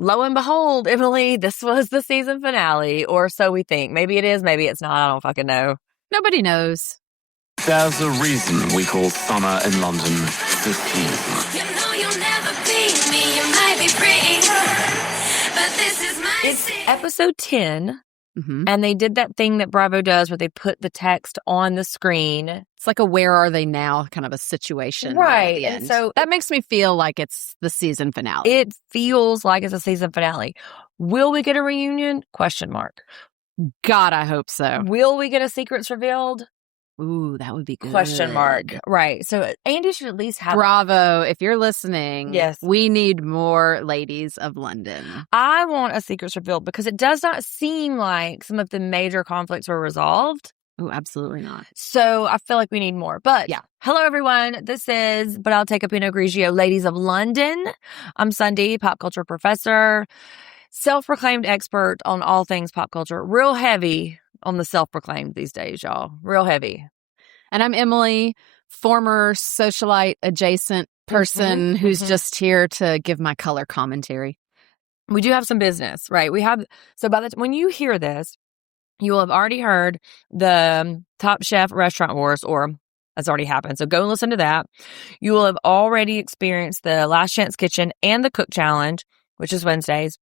lo and behold, Emily, this was the season finale, or so we think. Maybe it is, maybe it's not. I don't fucking know. Nobody knows. There's a reason we call summer in London the season. You know you'll never beat me. You might be pretty, but this is my It's city. episode 10, Mm-hmm. and they did that thing that Bravo does where they put the text on the screen. It's like a where are they now kind of a situation. Right, At the and end. so that makes me feel like it's the season finale. It feels like it's a season finale. Will we get a reunion? Question mark. God, I hope so. Will we get a secrets revealed? Ooh, that would be good. Question mark. Right. So Andy should at least have. Bravo, if you're listening, Yes. we need more ladies of London. I want a secrets revealed because it does not seem like some of the major conflicts were resolved. Oh, absolutely not. So I feel like we need more. But Yeah. Hello, everyone. This is But I'll Take a Pinot Grigio, Ladies of London. I'm Sundi, pop culture professor, self-proclaimed expert on all things pop culture. Real heavy on the self-proclaimed these days, y'all. Real heavy. And I'm Emily, former socialite adjacent person who's just here to give my color commentary. We do have some business, right? We have, so by the when you hear this, you will have already heard the Top Chef Restaurant Wars, or that's already happened. So go and listen to that. You will have already experienced the Last Chance Kitchen and the Cook Challenge, which is Wednesdays.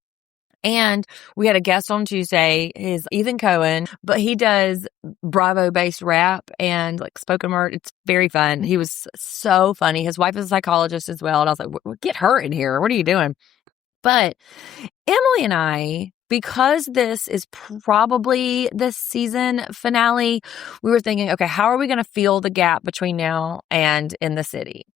And we had a guest on Tuesday, is Ethan Cohen, but he does Bravo-based rap and like spoken word. It's very fun. He was so funny. His wife is a psychologist as well. And I was like, get her in here. What are you doing? But Emily and I, because this is probably the season finale, we were thinking, okay, how are we going to fill the gap between now and In the City?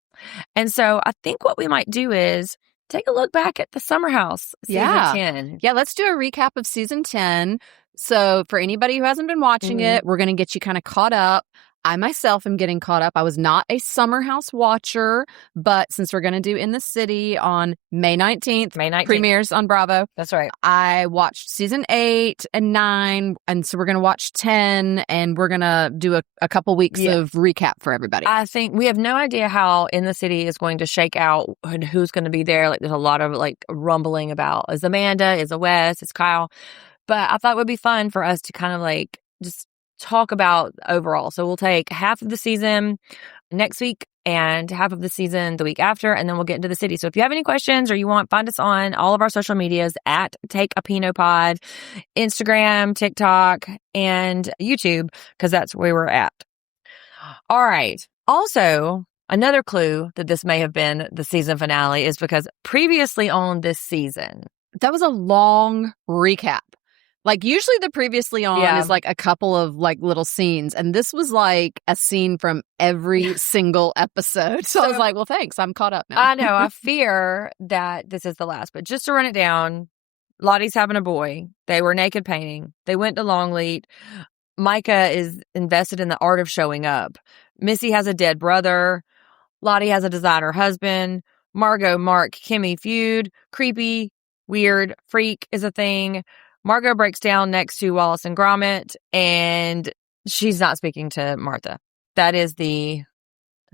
And so I think what we might do is take a look back at the Summer House season 10. Yeah, let's do a recap of season 10. So for anybody who hasn't been watching it, we're going to get you kind of caught up. I myself am getting caught up. I was not a Summer House watcher, but since we're going to do In the City on May 19th, premieres on Bravo. That's right. I watched season 8 and 9, and so we're going to watch 10, and we're going to do a couple weeks of recap for everybody. I think we have no idea how In the City is going to shake out and who's going to be there. Like, there's a lot of like rumbling about, is Amanda, is it Wes, is Kyle? But I thought it would be fun for us to kind of like just talk about overall. So we'll take half of the season next week and half of the season the week after, and then we'll get into the city. So if you have any questions or you want, find us on all of our social medias at Take a Pinot Pod, Instagram, TikTok, and YouTube, because that's where we're at. All right. Also, another clue that this may have been the season finale is because previously on this season, that was a long recap. Like usually the previously on is like a couple of like little scenes. And this was like a scene from every single episode. So I was like, well, thanks. I'm caught up now. I know. I fear that this is the last. But just to run it down, Lottie's having a boy. They were naked painting. They went to Longleat. Micah is invested in the art of showing up. Missy has a dead brother. Lottie has a designer husband. Margot, Mark, Kimmy feud. Creepy, weird, freak is a thing. Margot breaks down next to Wallace and Gromit, and she's not speaking to Martha. That is the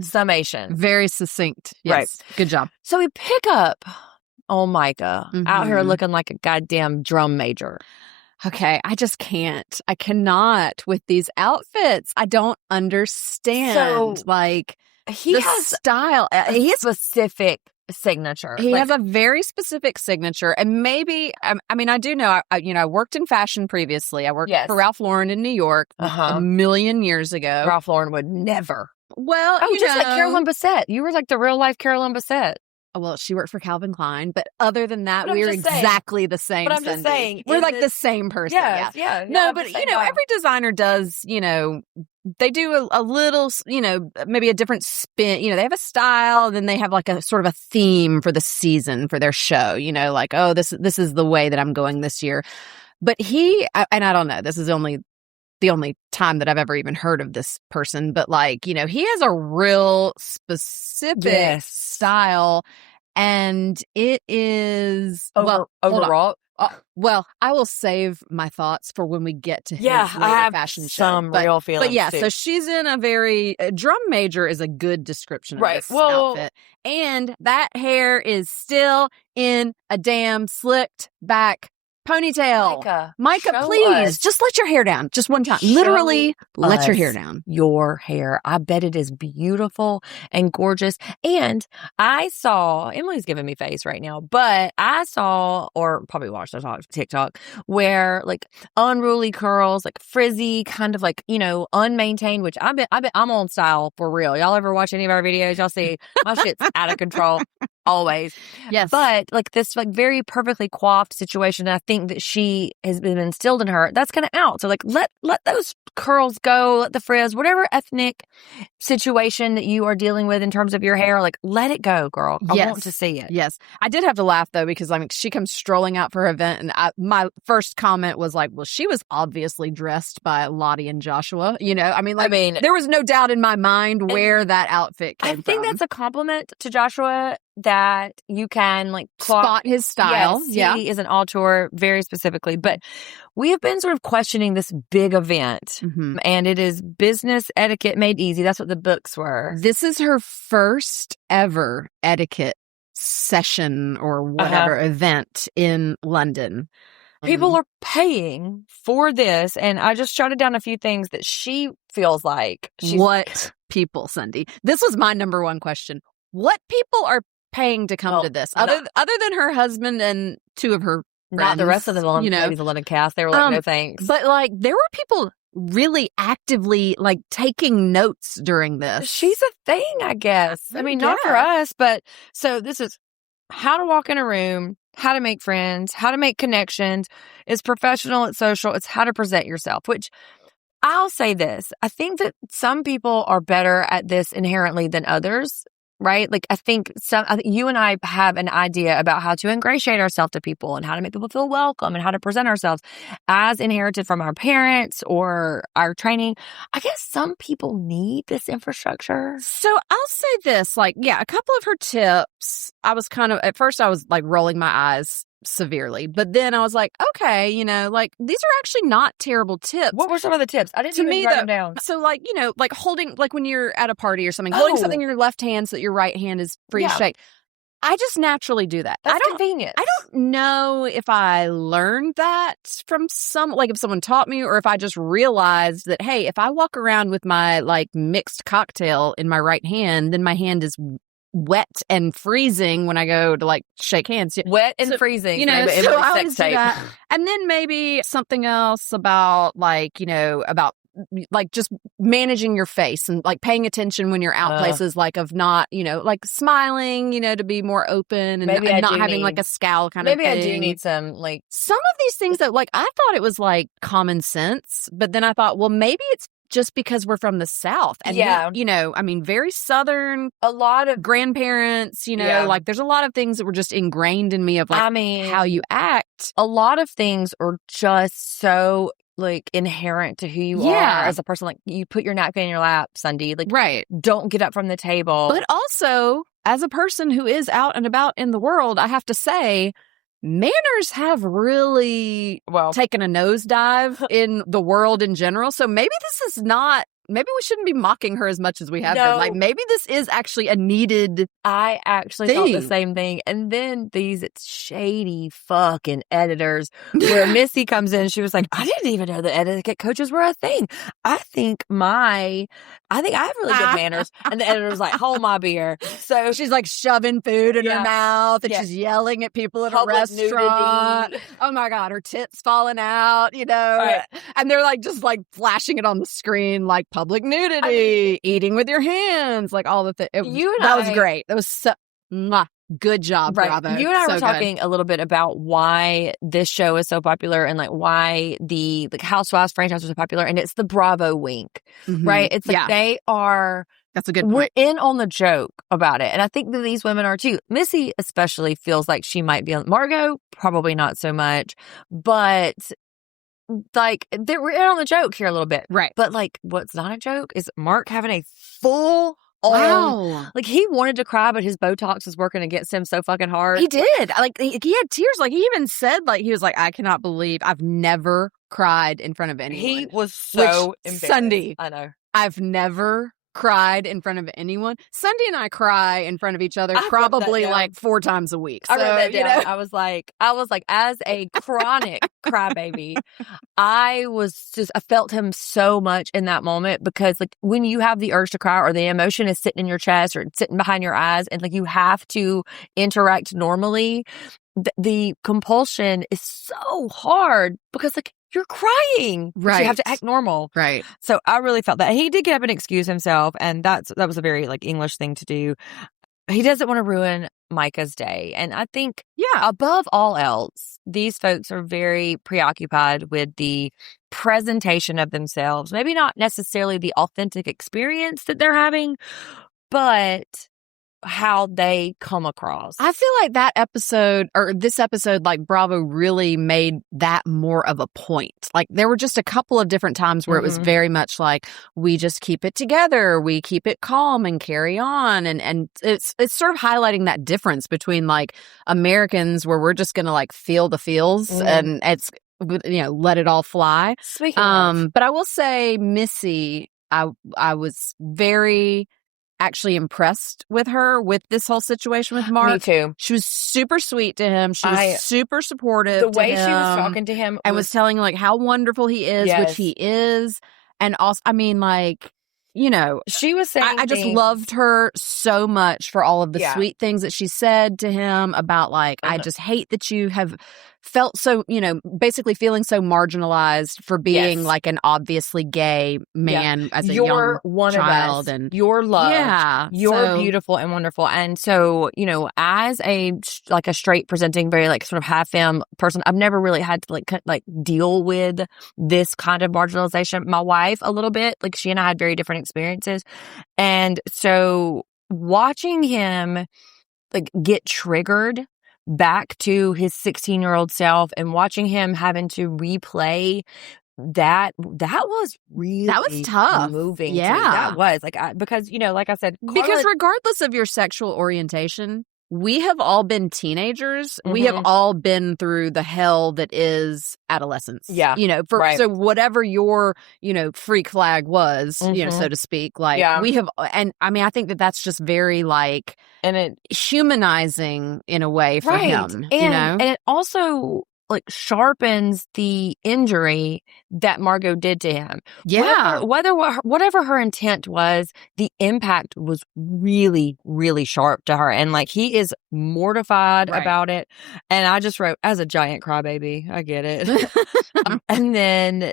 summation. Very succinct. Yes. Right. Good job. So we pick up on Micah out here looking like a goddamn drum major. Okay, I just can't. I cannot with these outfits. I don't understand. So, like he the has style. He has specific signature. He has a very specific signature, and maybe I mean I do know. I worked in fashion previously. I worked for Ralph Lauren in New York a million years ago. Ralph Lauren would never. Well, just like Carolyn Bessette. You were like the real life Carolyn Bessette. Well, she worked for Calvin Klein, but other than that, we're exactly the same. But I'm just saying, we're like the same person. Yeah. No, but every designer does. They do a little, maybe a different spin. They have a style, then they have like a sort of a theme for the season for their show. Like, oh, this is the way that I'm going this year. But and I don't know. This is the only time that I've ever even heard of this person. But like, he has a real specific style, and it is overwrought. Well, I will save my thoughts for when we get to his later I have fashion show. some real feelings. But yeah, too. so she's in a very drum major is a good description of Right. this Well- outfit, and that hair is still in a damn slicked back ponytail. Micah, show please us. just let your hair down, just one time. Show Literally, let your us hair down. Your hair. I bet it is beautiful and gorgeous. And I saw, Emily's giving me face right now, but I saw, or probably watched a TikTok, where like unruly curls, like frizzy, kind of like, unmaintained, which I'm on style for real. Y'all ever watch any of our videos? Y'all see my shit's out of control. Always. Yes. But like this like very perfectly coiffed situation, I think that she has been instilled in her, that's gonna out. So like let those curls go, let the frizz, whatever ethnic situation that you are dealing with in terms of your hair, like let it go, girl. I want to see it. Yes. I did have to laugh though, because she comes strolling out for her event, and my first comment was like, well, she was obviously dressed by Lottie and Joshua. There was no doubt in my mind where that outfit came from. I think that's a compliment to Joshua that you can like spot his style. Yes, he is an auteur very specifically, but we have been sort of questioning this big event, and it is business etiquette made easy. That's what the books were. This is her first ever etiquette session or whatever event in London. People are paying for this, and I just jotted down a few things that she feels like. What people, Sundi? This was my number one question. What people are paying to come to this, other than her husband and two of her friends? Not the rest of the ladies of London cast. They were like, no thanks. But like, there were people really actively like taking notes during this. She's a thing, I guess. I mean, not for us, but so this is how to walk in a room, how to make friends, how to make connections. It's professional, it's social, it's how to present yourself, which I'll say this. I think that some people are better at this inherently than others, right? Like I think you and I have an idea about how to ingratiate ourselves to people and how to make people feel welcome and how to present ourselves as inherited from our parents or our training. I guess some people need this infrastructure. So I'll say this, like, a couple of her tips, at first I was like rolling my eyes severely, but then I was like, okay, like these are actually not terrible tips. What were some of the tips? I didn't even write them down. So like, like holding, like when you're at a party or something, holding something in your left hand so that your right hand is free to shake. I just naturally do that. That's convenient. I don't know if I learned that from if someone taught me or if I just realized that, hey, if I walk around with my like mixed cocktail in my right hand, then my hand is wet and freezing when I go to like shake hands. Wet and freezing. So I always do that. And then maybe something else about about just managing your face and like paying attention when you're out places, like of not, like smiling, to be more open and not having like a scowl kind of thing. Maybe I do need some of these things that like I thought it was like common sense, but then I thought, well, maybe it's just because we're from the South and very Southern, a lot of grandparents, like there's a lot of things that were just ingrained in me of like, how you act. A lot of things are just so like inherent to who you are as a person. Like you put your napkin in your lap, Sundi. Like, right. Don't get up from the table. But also, as a person who is out and about in the world, I have to say, manners have really taken a nosedive in the world in general. So maybe this is not, maybe we shouldn't be mocking her as much as we have been. Like maybe this is actually a needed I actually thought the same thing. And then these shady fucking editors where Missy comes in, she was like, I didn't even know that etiquette coaches were a thing. I think I have really good manners. And the editor was like, hold my beer. So she's like shoving food in her mouth and she's yelling at people at a restaurant. Nudity. Oh my God, her tits falling out, Right. And they're like just like flashing it on the screen like public nudity, eating with your hands, like all the things. That was great. That was so good job, Bravo. You and I were talking a little bit about why this show is so popular and like why the Housewives franchise was so popular, and it's the Bravo wink, right? It's like they are. That's a good point. We're in on the joke about it, and I think that these women are too. Missy especially feels like she might be on. Margot probably not so much, but. Like, we're in on the joke here a little bit. Right. But, like, what's not a joke is Mark having a full Wow. Like, he wanted to cry, but his Botox was working against him so fucking hard. He did. Like, he had tears. Like, he even said, like, he was like, I cannot believe I've never cried in front of anyone. He was so embarrassed. Sundi, I know. I've never cried in front of anyone. Sundi and I cry in front of each other probably like 4 times a week. So, I wrote that down. I was like, as a chronic crybaby, I felt him so much in that moment, because like when you have the urge to cry or the emotion is sitting in your chest or sitting behind your eyes and like you have to interact normally, the compulsion is so hard because like you're crying. Right. So you have to act normal. Right. So I really felt that. He did get up and excuse himself, and that was a very like English thing to do. He doesn't want to ruin Micah's day. And I think, above all else, these folks are very preoccupied with the presentation of themselves. Maybe not necessarily the authentic experience that they're having, but how they come across. I feel like that episode, or this episode, like Bravo really made that more of a point. Like there were just a couple of different times where it was very much like, we just keep it together, we keep it calm and carry on. And it's sort of highlighting that difference between like Americans where we're just going to like feel the feels and it's, let it all fly. Speaking of. But I will say Missy, I was very actually impressed with her with this whole situation with Mark. Me too. She was super sweet to him. She was super supportive. The way she was talking to him and was telling like how wonderful he is, which he is. And also, I mean, like, she was saying I just loved her so much for all of the sweet things that she said to him about like, I just hate that you have felt so, basically feeling so marginalized for being like an obviously gay man as a young one child. Of us. And you're loved. Yeah. You're beautiful and wonderful. And so, as a straight presenting, very like sort of half femme person, I've never really had to like deal with this kind of marginalization. My wife, a little bit, like she and I had very different experiences. And so watching him like get triggered back to his 16-year-old self and watching him having to replay that was tough. Moving. Yeah. That was because like I said, because regardless of your sexual orientation, we have all been teenagers. We have all been through the hell that is adolescence. Yeah. So whatever your, freak flag was, so to speak, like we have, and I mean, I think that that's just very like, and it humanizing in a way for him, and it also like sharpens the injury that Margot did to him. Yeah. Whatever her intent was, the impact was really, really sharp to her. And like he is mortified about it. And I just wrote, as a giant crybaby, I get it. And then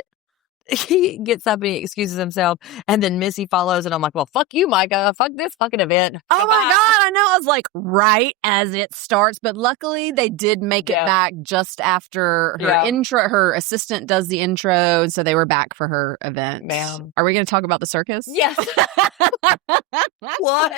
he gets up and he excuses himself, and then Missy follows, and I'm like, well, fuck you, Micah. Fuck this fucking event. Oh my God, I know. I was like, right as it starts, but luckily they did make it back just after her intro. Her assistant does the intro, and so they were back for her event. Ma'am. Are we going to talk about the circus? Yes. What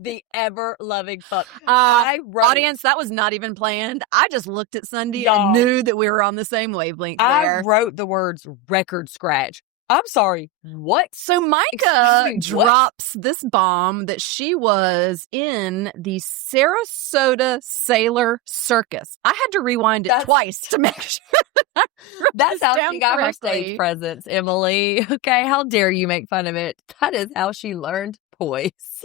the ever-loving fuck. Audience, that was not even planned. I just looked at Sundi and knew that we were on the same wavelength there. I wrote the words record scratch. I'm sorry. What? So Micah drops this bomb that she was in the Sarasota Sailor Circus. I had to rewind it twice to make sure. That's how she got her stage presence, Emily. Okay, how dare you make fun of it? That is how she learned poise.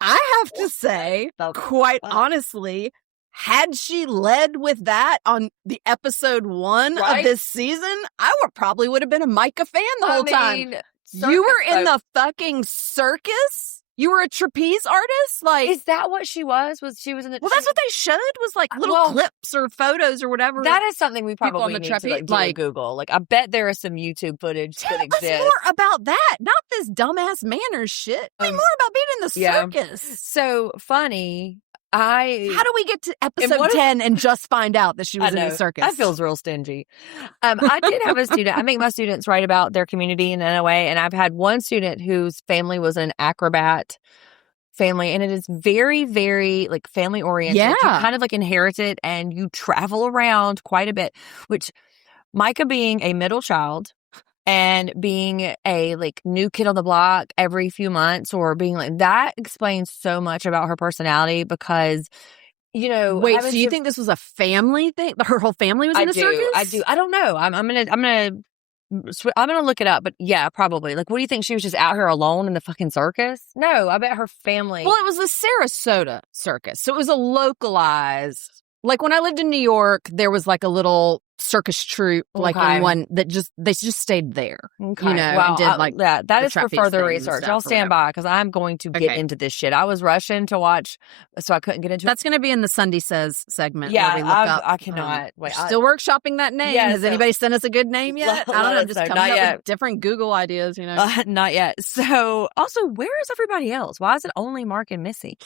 I have to say, quite honestly, had she led with that on the episode 1 of this season, I probably would have been a Micah fan the whole time. You were in the fucking circus? You were a trapeze artist? Like, is that what she was? She was in the... Well, that's what they showed, was like little clips or photos or whatever. That is something we probably on the need trapeze, to like Google. Like, I bet there is some YouTube footage that exists. Tell us more about that. Not this dumbass manners shit. Tell me more about being in the circus. So funny. How do we get to episode 10 and just find out that she was in the circus? That feels real stingy. I did have a student. I make my students write about their community in a way, and I've had one student whose family was an acrobat family, and it is very, very like family oriented. Yeah. You kind of like inherit it, and you travel around quite a bit, which Micah being a middle child and being a like new kid on the block every few months, or being like that explains so much about her personality because, you know, Wait, so you think this was a family thing? Her whole family was in the circus? I do. I don't know. I'm gonna look it up, but yeah, probably. Like, what do you think? She was just out here alone in the fucking circus? No, I bet her family. Well, it was the Sarasota circus, so it was a localized. Like when I lived in New York, there was like a little circus troupe, like in one that they just stayed there, okay. You know, well, and did like that is for further things research. stuff I'll or stand whatever. by because I'm going to get into this shit. I was rushing to watch, so I couldn't get into That's going to be in the Sundi Says segment. Yeah, where we look up, I cannot wait. Still workshopping that name. Yeah, Has anybody sent us a good name yet? I don't know. I'm just coming up with different Google ideas. You know, not yet. So, also, where is everybody else? Why is it only Mark and Missy?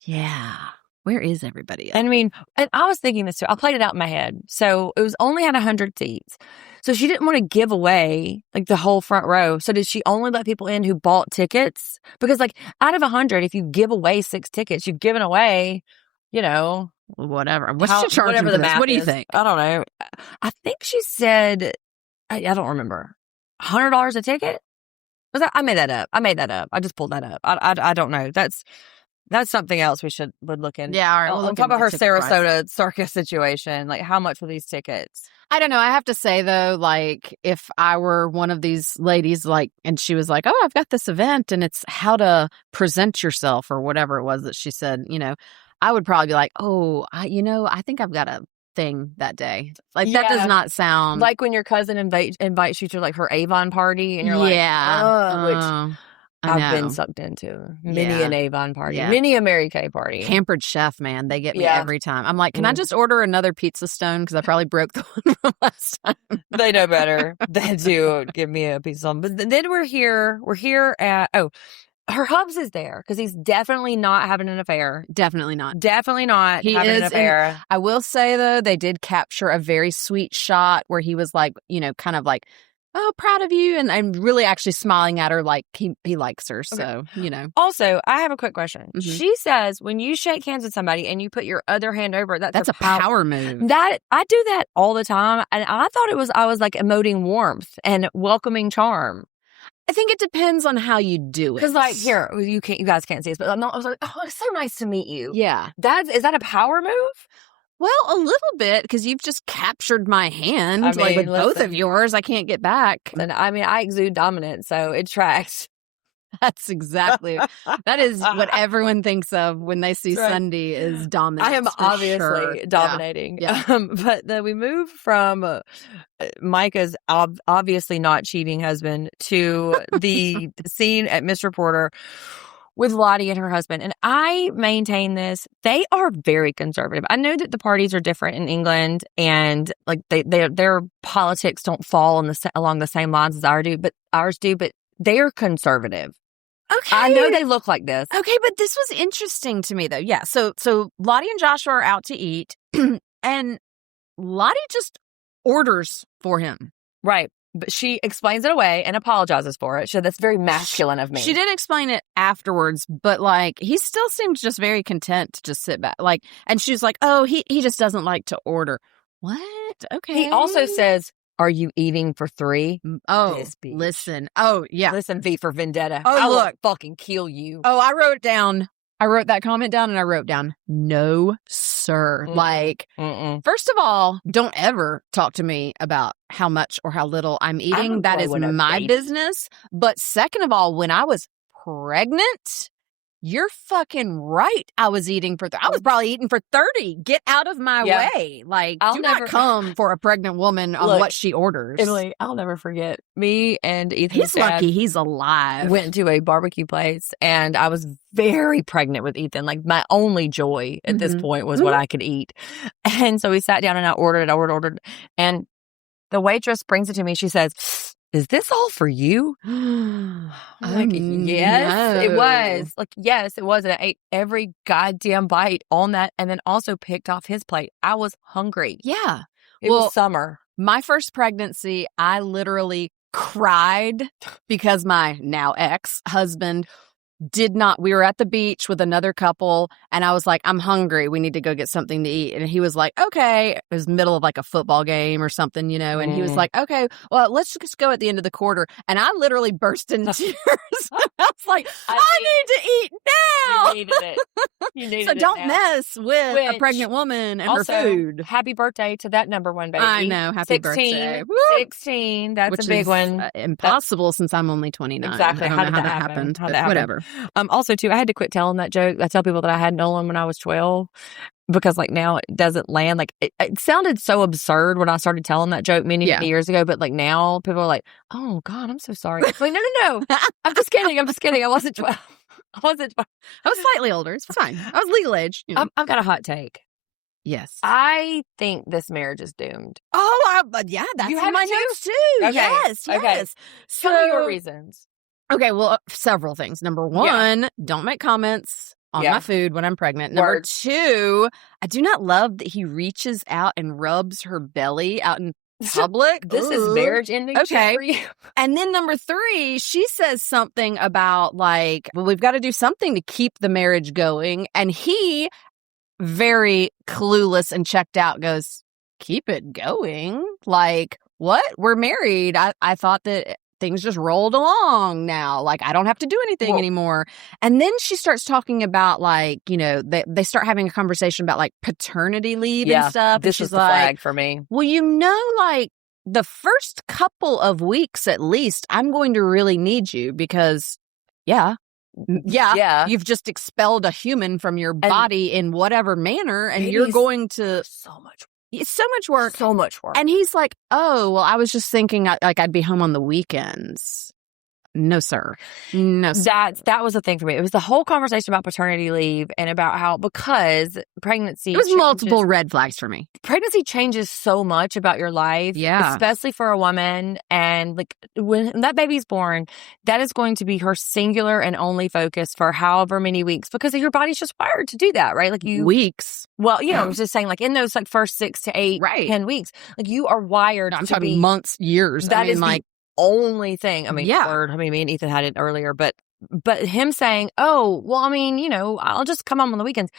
Yeah. Where is everybody else? I mean, and I was thinking this too. I played it out in my head. So it was only had 100 seats. So she didn't want to give away like the whole front row. So did she only let people in who bought tickets? Because like out of 100, if you give away 6 tickets, you've given away, you know, whatever. What's she charging for this? What do you think? I don't know. I think she said, I don't remember, $100 a ticket. Was that? I made that up. I just pulled that up. I don't know. That's something else we would look into. Yeah, all right. On top of her Sarasota circus situation, like how much were these tickets? I don't know. I have to say though, like if I were one of these ladies, like, and she was like, "Oh, I've got this event, and it's how to present yourself," or whatever it was that she said. You know, I would probably be like, "Oh, I think I've got a thing that day." Like that does not sound like when your cousin invites you to like her Avon party, and you're like, which. I've been sucked into many an Avon party, many a Mary Kay party. Pampered Chef, man, they get me every time. I'm like, can I just order another pizza stone? Because I probably broke the one from last time. They know better. They do give me a pizza stone. But then we're here at, her hubs is there because he's definitely not having an affair. Definitely not. He having an affair. I will say, though, they did capture a very sweet shot where he was like, you know, kind of like, "Oh, proud of you," and I'm really actually smiling at her like he likes her. So, you know. Also, I have a quick question. Mm-hmm. She says when you shake hands with somebody and you put your other hand over it, that's a power move. That I do that all the time, and I thought I was like emoting warmth and welcoming charm. I think it depends on how you do it. Because like here, you guys can't see this, but I was like, "Oh, it's so nice to meet you." Yeah, is that a power move? Well, a little bit, because you've just captured my hand. I mean, like with both of yours, I can't get back. And I mean, I exude dominance, so it tracks. That is what everyone thinks of when they see Sundi is dominance. I am obviously dominating. Yeah. But then we move from Micah's obviously not cheating husband to the scene at Miss Reporter with Lottie and her husband. And I maintain this. They are very conservative. I know that the parties are different in England and like their politics don't fall along the same lines as ours do, but they are conservative. Okay. I know they look like this. Okay, but this was interesting to me though. Yeah. So Lottie and Joshua are out to eat and Lottie just orders for him. Right. But she explains it away and apologizes for it. So that's very masculine of me. She did explain it afterwards, but like he still seemed just very content to just sit back. Like, and she's like, "Oh, he just doesn't like to order." What? Okay. He also says, "Are you eating for 3?" Oh, listen. Oh, yeah. Listen, V for Vendetta. Oh, I'll look. Fucking kill you. Oh, I wrote that comment down and I wrote down, "No, sir." Like, first of all, don't ever talk to me about how much or how little I'm eating. That is my business. But second of all, when I was pregnant, you're fucking right. I was eating I was probably eating for 30. Get out of my way. Like, do not come for a pregnant woman on what she orders. Emily, I'll never forget. Me and Ethan. He's lucky he's alive. Went to a barbecue place and I was very pregnant with Ethan. Like my only joy at this point was what I could eat. And so we sat down and I ordered. And the waitress brings it to me. She says, "Is this all for you?" I'm like, yes, it was. Like, yes, it was. And I ate every goddamn bite on that and then also picked off his plate. I was hungry. Yeah. It was summer. My first pregnancy, I literally cried because my now ex-husband we were at the beach with another couple, and I was like, I'm hungry. We need to go get something to eat. And he was like, okay. It was middle of like a football game or something, and he was like, okay, well, let's just go at the end of the quarter. And I literally burst into tears. I was like, I need to eat now. You needed it. You needed so it don't now. mess with a pregnant woman and also, her food. Happy birthday to that number one baby. I know. Happy 16, birthday. 16. That's Which a big is, one. Impossible since I'm only 29. Exactly. I don't know how that happened. How'd that happen? Whatever. Also, too, I had to quit telling that joke. I tell people that I had Nolan when I was 12 because, like, now it doesn't land. Like, it sounded so absurd when I started telling that joke many years ago. But, like, now people are like, oh, God, I'm so sorry. It's like, no. I'm just kidding. I wasn't 12. I wasn't 12. I was slightly older. It's fine. I was legal age. I've got a hot take. Yes. I think this marriage is doomed. Oh, yeah, that's You in have my it too? notes too. Okay. Yes. Okay. So, Tell me your reasons. Okay, well, several things. Number one, don't make comments on my food when I'm pregnant. Number two, I do not love that he reaches out and rubs her belly out in public. This is marriage ending. Okay. For you. And then number three, she says something about like, well, we've got to do something to keep the marriage going. And he, very clueless and checked out, goes, keep it going? Like, what? We're married. I thought that things just rolled along now. Like, I don't have to do anything anymore. And then she starts talking about, like, they start having a conversation about, like, paternity leave and stuff. This is the flag for me. Well, like, the first couple of weeks at least, I'm going to really need you because, you've just expelled a human from your body in whatever manner, and you're going to so much work. So much work. And he's like, oh, well, I was just thinking I'd be home on the weekends. No, sir. No, sir. That was the thing for me. It was the whole conversation about paternity leave and about how, because pregnancy. It was multiple red flags for me. Pregnancy changes so much about your life. Yeah. Especially for a woman. And like when that baby's born, that is going to be her singular and only focus for however many weeks, because your body's just wired to do that, right? Like weeks. Well, I was just saying, like in those like first 6 to 8, 10 weeks, like you are wired. I'm talking months, years. That is like only thing. I mean, me and Ethan had it earlier, but him saying, oh, well, I mean, I'll just come home on the weekends.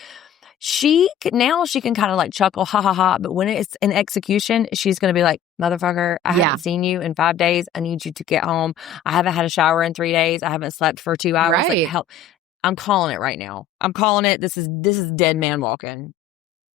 She can kind of like chuckle, ha ha ha. But when it's in execution, she's going to be like, motherfucker, I haven't seen you in 5 days. I need you to get home. I haven't had a shower in 3 days. I haven't slept for 2 hours. Right. Like, help. I'm calling it right now. I'm calling it. This is dead man walking.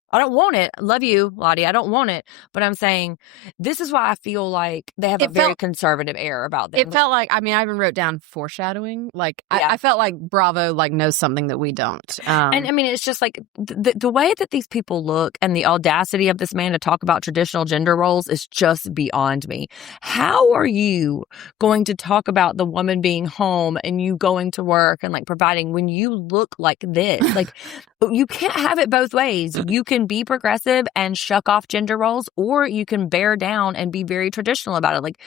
I don't want it. Love you, Lottie. I don't want it. But I'm saying this is why I feel like they have a very conservative air about them. It felt like, I even wrote down foreshadowing. Like, I felt like Bravo knows something that we don't. And I mean, it's just like the way that these people look and the audacity of this man to talk about traditional gender roles is just beyond me. How are you going to talk about the woman being home and you going to work and like providing when you look like this? Like, you can't have it both ways. You can be progressive and shuck off gender roles, or you can bear down and be very traditional about it. Like,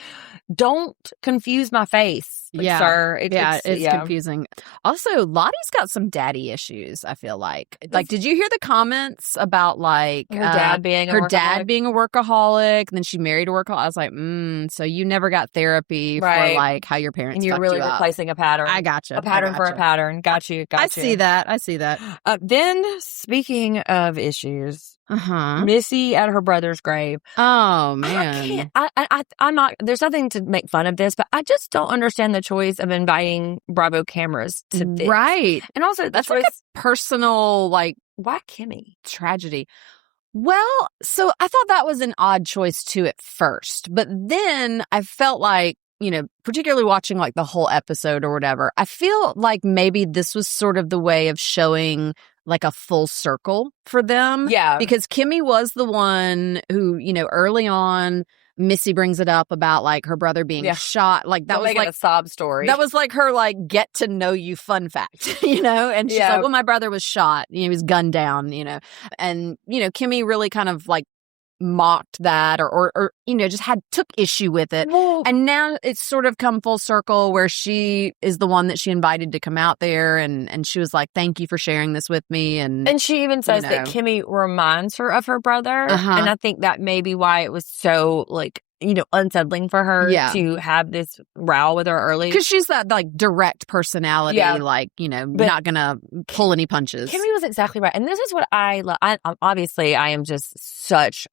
don't confuse my face, sir. It's confusing. Also, Lottie's got some daddy issues, I feel like. Like, did you hear the comments about like her dad being a workaholic? And then she married a workaholic. I was like, so you never got therapy for like how your parents and you're really replacing a pattern. I gotcha. A pattern for a pattern. Got you. I see that. Then, speaking of issues, Missy at her brother's grave. Oh man, I'm not. There's nothing to make fun of this, but I just don't understand the choice of inviting Bravo cameras to this. Right, and also that's like a personal, like, why Kimmy tragedy. Well, so I thought that was an odd choice too at first, but then I felt like, particularly watching like the whole episode or whatever, I feel like maybe this was sort of the way of showing like a full circle for them. Yeah. Because Kimmy was the one who, early on, Missy brings it up about like her brother being shot. Like that was like a sob story. That was like her like get to know you fun fact, And she's like, well, my brother was shot. He was gunned down, And, Kimmy really kind of like mocked that or just took issue with it. Whoa. And now it's sort of come full circle where she is the one that she invited to come out there and she was like, thank you for sharing this with me. And she even says that Kimmy reminds her of her brother. And I think that may be why it was so like unsettling for her Yeah. to have this row with her early. Because she's that like direct personality, Yeah. like, not gonna pull any punches. Kimmy was exactly right. And this is what I love. Obviously, I am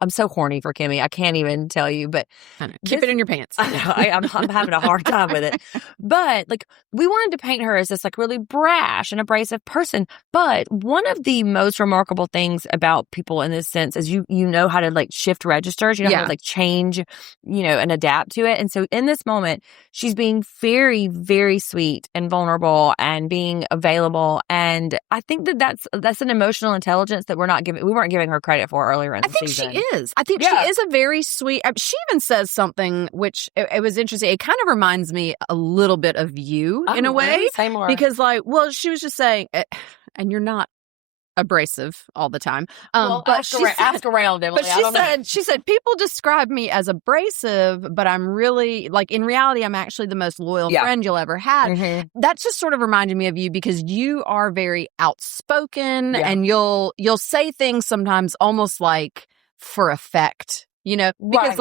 I'm so horny for Kimmy. I can't even tell you, but I know. Keep it in your pants. I know. I'm having a hard time with it. But like, we wanted to paint her as this like really brash and abrasive person. But one of the most remarkable things about people in this sense is you know how to like shift registers. You know how to like change, and adapt to it. And so in this moment, she's being very, very sweet and vulnerable and being available. And I think that's an emotional intelligence that we weren't giving her credit for earlier in the season. I think she is. I think she is a very sweet. She even says something which it was interesting. It kind of reminds me a little bit of you in a way. Say more. Because she was just saying, and you're not abrasive all the time. But ask around, Emily. But she said, people describe me as abrasive, but I'm really, like, in reality, I'm actually the most loyal friend you'll ever have. Mm-hmm. That just sort of reminded me of you because you are very outspoken and you'll say things sometimes almost like for effect. Because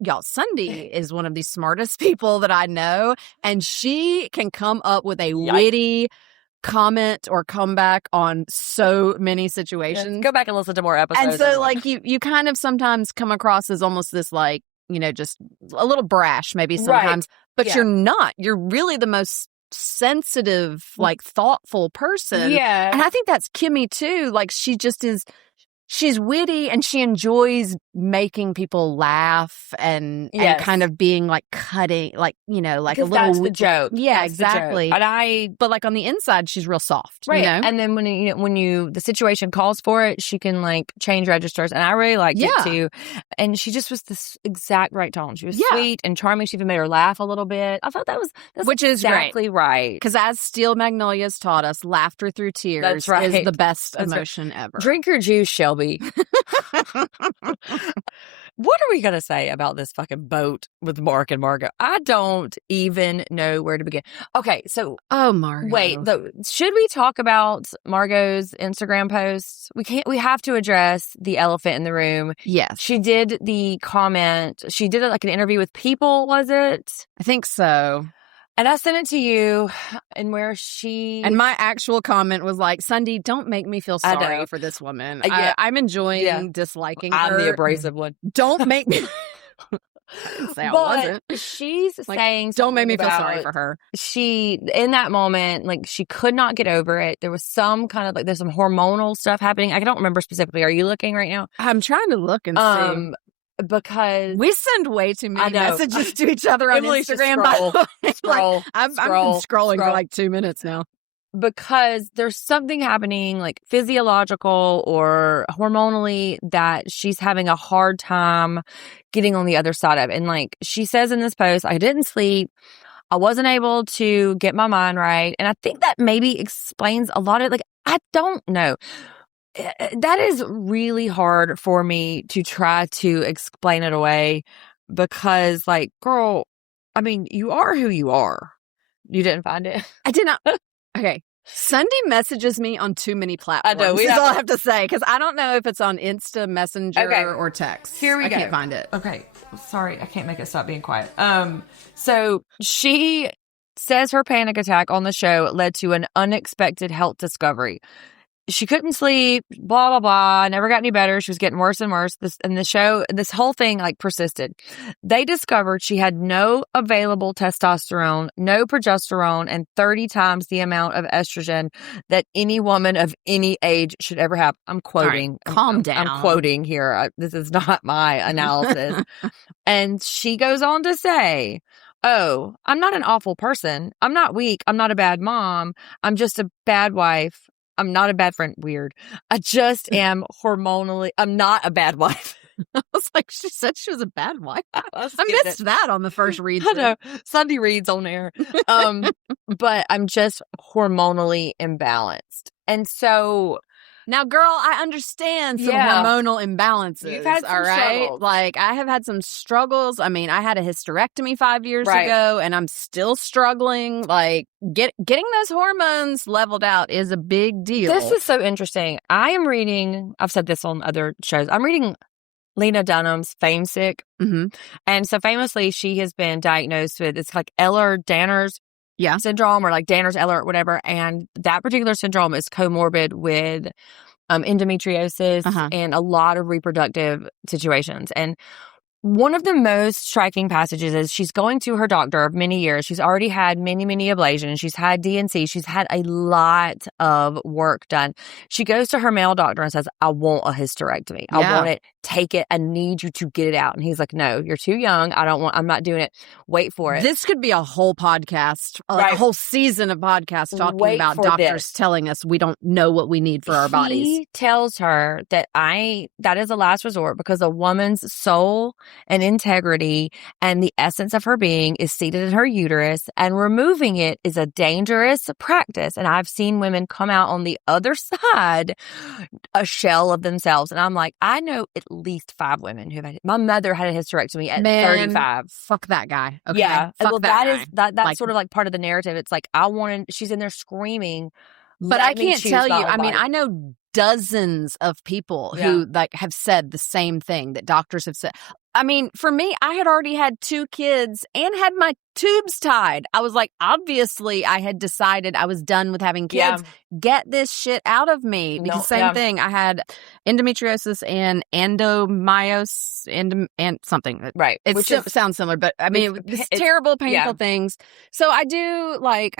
y'all, Sundi is one of the smartest people that I know, and she can come up with a witty comment or comeback on so many situations. Go back and listen to more episodes. And so, like, you kind of sometimes come across as almost this, like, just a little brash maybe sometimes, but you're not. You're really the most sensitive, like, thoughtful person. Yeah. And I think that's Kimmy, too. Like, she just is... She's witty and she enjoys making people laugh and kind of being like cutting, like, like a little. That's the joke. Yeah, that's exactly. And but like on the inside, she's real soft. Right. And then when the situation calls for it, she can like change registers. And I really liked it too. And she just was this exact right tone. She was sweet and charming. She even made her laugh a little bit. I thought that's which is exactly right. Because as Steel Magnolias taught us, laughter through tears is the best emotion ever. Drink your juice, Shelby. What are we going to say about this fucking boat with Mark and Margot? I don't even know where to begin. Okay, so... Oh, Margot. Wait, should we talk about Margot's Instagram posts? We have to address the elephant in the room. Yes. She did the comment. She did like an interview with People, was it? I think so. And I sent it to you, and where she... And my actual comment was like, Sundi, don't make me feel sorry for this woman. I'm enjoying disliking her. I'm the abrasive one. Don't make me... I wasn't. She's like, saying don't make me feel sorry for her. She, in that moment, like, she could not get over it. There was some kind of, like, there's some hormonal stuff happening. I don't remember specifically. Are you looking right now? I'm trying to look and see. Because we send way too many messages to each other on Instagram. I've been scrolling for like 2 minutes now. Because there's something happening like physiological or hormonally that she's having a hard time getting on the other side of. And like she says in this post, I didn't sleep. I wasn't able to get my mind right. And I think that maybe explains a lot of, like, I don't know. That is really hard for me to try to explain it away because, like, girl, I mean, you are who you are. You didn't find it? I did not. Okay. Sundi messages me on too many platforms. I know. That's all I have to say because I don't know if it's on Insta, Messenger, or text. Here we go. I can't find it. Okay. Sorry. I can't make it stop being quiet. So she says her panic attack on the show led to an unexpected health discovery. She couldn't sleep, blah, blah, blah, never got any better. She was getting worse and worse. This whole thing, like, persisted. They discovered she had no available testosterone, no progesterone, and 30 times the amount of estrogen that any woman of any age should ever have. I'm quoting. Right, calm down. I'm quoting here. This is not my analysis. And she goes on to say, oh, I'm not an awful person. I'm not weak. I'm not a bad mom. I'm just a bad wife. I'm not a bad friend. Weird. I just am hormonally. I'm not a bad wife. I was like, she said she was a bad wife. I missed that on the first read. I know. Sunday reads on air. But I'm just hormonally imbalanced. And so... Now, girl, I understand some hormonal imbalances. You've had some struggles. Like, I have had some struggles. I mean, I had a hysterectomy 5 years ago, and I'm still struggling. Like, getting those hormones leveled out is a big deal. This is so interesting. I am reading, I've said this on other shows, I'm reading Lena Dunham's Fame Sick. Mm-hmm. And so famously, she has been diagnosed with, it's like Ehlers-Danlos Yeah. syndrome, or like Danner's-Ehlers or whatever. And that particular syndrome is comorbid with endometriosis and a lot of reproductive situations. And one of the most striking passages is she's going to her doctor of many years. She's already had many, many ablations. She's had DNC. She's had a lot of work done. She goes to her male doctor and says, I want a hysterectomy. I want it. Take it. I need you to get it out. And he's like, no, you're too young. I'm not doing it. Wait for it. This could be a whole podcast, like a whole season of podcasts talking about doctors telling us we don't know what we need for our bodies. He tells her that that is a last resort because a woman's soul and integrity and the essence of her being is seated in her uterus, and removing it is a dangerous practice. And I've seen women come out on the other side a shell of themselves. And I'm like, I know at least 5 women who've had it. My mother had a hysterectomy at 35. Fuck that guy. Okay. Yeah. Fuck well, that that's like, sort of like part of the narrative. It's like, she's in there screaming. But I can't tell you. I mean, I know dozens of people who like have said the same thing that doctors have said. I mean, for me, I had already had 2 kids and had my tubes tied. I was like, obviously, I had decided I was done with having kids. Yeah. Get this shit out of me. Because same thing. I had endometriosis and endomyosis and something. Right. It sounds similar, but I mean, it's terrible, painful things. So I do like,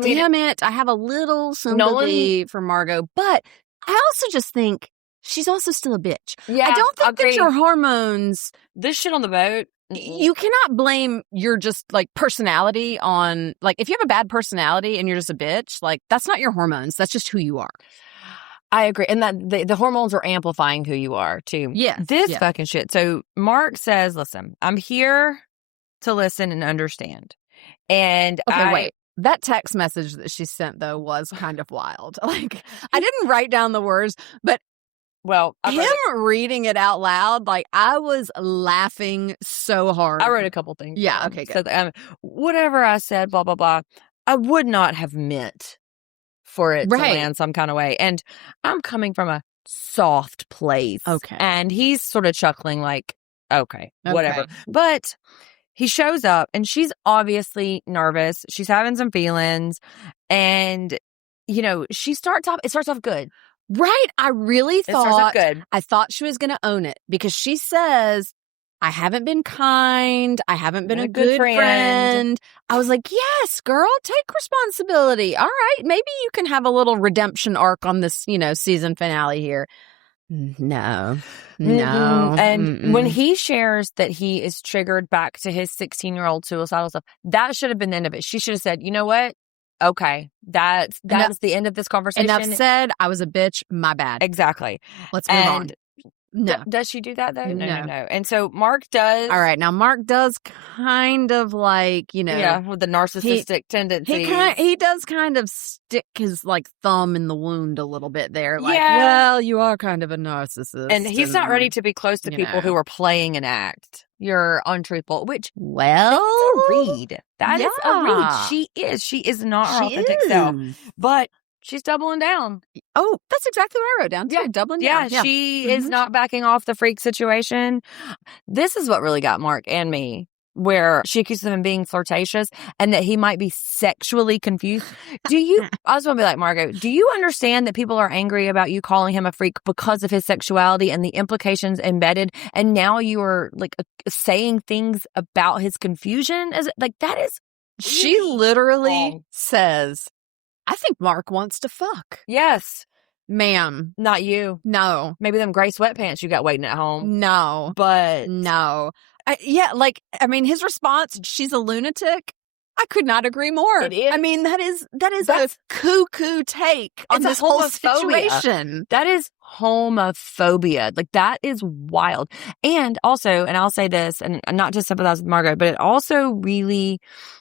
damn it. I have a little sympathy for Margot, but I also just think she's also still a bitch. Yeah, I don't think that your hormones... This shit on the boat. You cannot blame your just, like, personality on... Like, if you have a bad personality and you're just a bitch, like, that's not your hormones. That's just who you are. I agree. And that the hormones are amplifying who you are, too. Yeah. This fucking shit. So Mark says, listen, I'm here to listen and understand. And wait. That text message that she sent, though, was kind of wild. Like, I didn't write down the words, but him reading it out loud, like, I was laughing so hard. I wrote a couple things. Yeah, okay, good. So, whatever I said, blah, blah, blah, I would not have meant for it to land some kind of way. And I'm coming from a soft place. Okay. And he's sort of chuckling like, okay, whatever. But... he shows up and she's obviously nervous. She's having some feelings. And, you know, it starts off good. Right. I really thought, starts off good. I thought she was going to own it because she says, I haven't been kind. I haven't been a good friend. I was like, yes, girl, take responsibility. All right. Maybe you can have a little redemption arc on this, season finale here. No. And when he shares that he is triggered back to his 16-year-old suicidal stuff, that should have been the end of it. She should have said, you know what? Okay, that's the end of this conversation. Enough said. I was a bitch. My bad. Exactly. Let's move on. No. Does she do that though? No. No. And so Mark does. All right. Now Mark does kind of like, with the narcissistic tendencies. He does kind of stick his like thumb in the wound a little bit there. Like, well, you are kind of a narcissist. And he's not ready to be close to people who are playing an act. You're untruthful, which that's a read. That is a read. She is not her authentic self. But she's doubling down. Oh, that's exactly what I wrote down, too. Yeah. Doubling down. Yeah, she is not backing off the freak situation. This is what really got Mark and me, where she accuses him of being flirtatious and that he might be sexually confused. I was going to be like, Margot, do you understand that people are angry about you calling him a freak because of his sexuality and the implications embedded? And now you are like saying things about his confusion? That is... She literally says... I think Mark wants to fuck. Yes. Ma'am. Not you. No. Maybe them gray sweatpants you got waiting at home. No. But. No. His response, she's a lunatic. I could not agree more. It is. I mean, that is a cuckoo take on this whole situation. That is homophobia. Like, that is wild. And also, and I'll say this, and not to sympathize with Margot, but it also really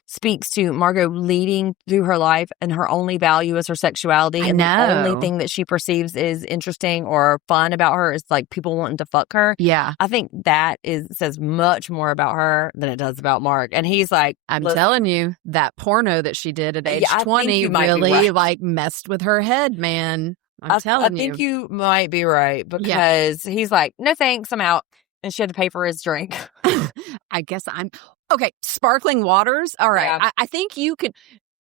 speaks to Margot leading through her life and her only value is her sexuality. And the only thing that she perceives is interesting or fun about her is like people wanting to fuck her. Yeah. I think that says much more about her than it does about Mark. And he's like, I'm telling you, that porno that she did at age 20 really like messed with her head, man. I think you might be right because he's like, no thanks, I'm out. And she had to pay for his drink. I guess I'm okay. Sparkling waters. All right. Yeah. I think you can,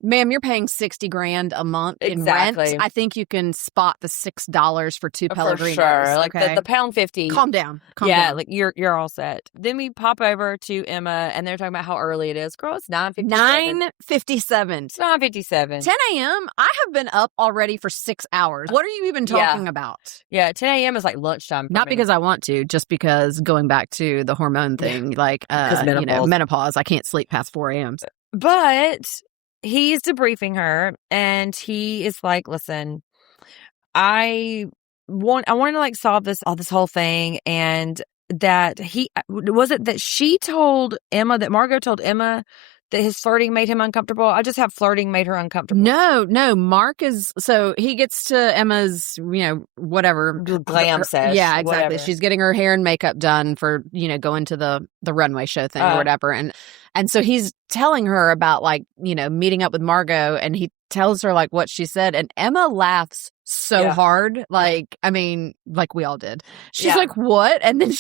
ma'am, you're paying $60,000 a month in Exactly. rent. I think you can spot the $6 for 2 Pellegrinos. For sure. Like okay? the £1.50. Calm down. Calm yeah, down. like you're all set. Then we pop over to Emma, and they're talking about how early it is. Girl, it's 9:57. 9:57. It's 9:57. 10 a.m. I have been up already for 6 hours. What are you even talking about? Yeah, 10 a.m. is like lunchtime. Not because I want to, just because going back to the hormone thing, like menopause, I can't sleep past 4 a.m. But he's debriefing her, and he is like, "Listen, I want to like solve this whole thing," and that she told Emma that Margot told Emma that his flirting made him uncomfortable. I just have flirting made her uncomfortable. No. Mark is, so he gets to Emma's, whatever. Glam sesh. Yeah, exactly. Whatever. She's getting her hair and makeup done for, going to the runway show thing or whatever. And so he's telling her about like, meeting up with Margot, and he tells her like what she said, and Emma laughs so hard. Like, I mean, like we all did. She's like, what? And then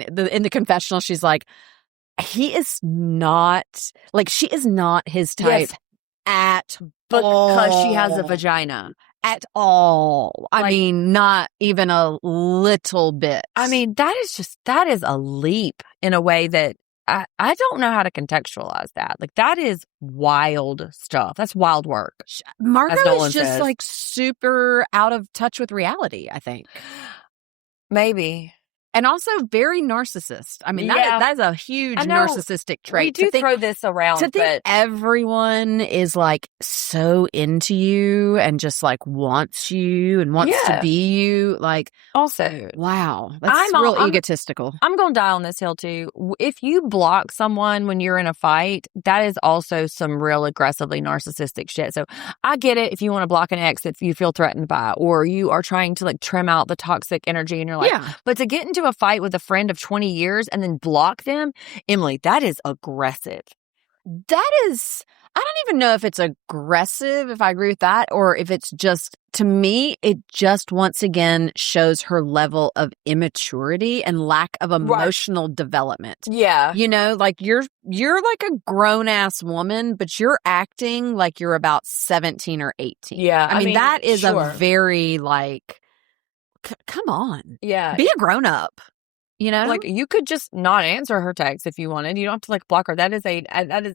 in the confessional, she's like, he is not, like, she is not his type at all. Because she has a vagina. At all. I mean, not even a little bit. I mean, that is a leap in a way that I don't know how to contextualize that. Like, that is wild stuff. That's wild work. Margot is just like super out of touch with reality, I think. Maybe. And also very narcissist. I mean, that is a huge narcissistic trait. We do throw this around. To think everyone is like so into you and just like wants you and wants to be you. Like, also, wow. That's real egotistical. I'm going to die on this hill too. If you block someone when you're in a fight, that is also some real aggressively narcissistic shit. So I get it if you want to block an ex if you feel threatened by, or you are trying to like trim out the toxic energy in your life. Yeah. But to get into a fight with a friend of 20 years and then block them, Emily, that is aggressive. That is, I don't even know if it's aggressive, if I agree with that, or if it's just, to me, it just once again shows her level of immaturity and lack of emotional development. Yeah. Like you're like a grown ass woman, but you're acting like you're about 17 or 18. Yeah. I mean that is a very like, come on. Yeah. Be a grown up. Like, you could just not answer her text if you wanted. You don't have to like block her. That is. I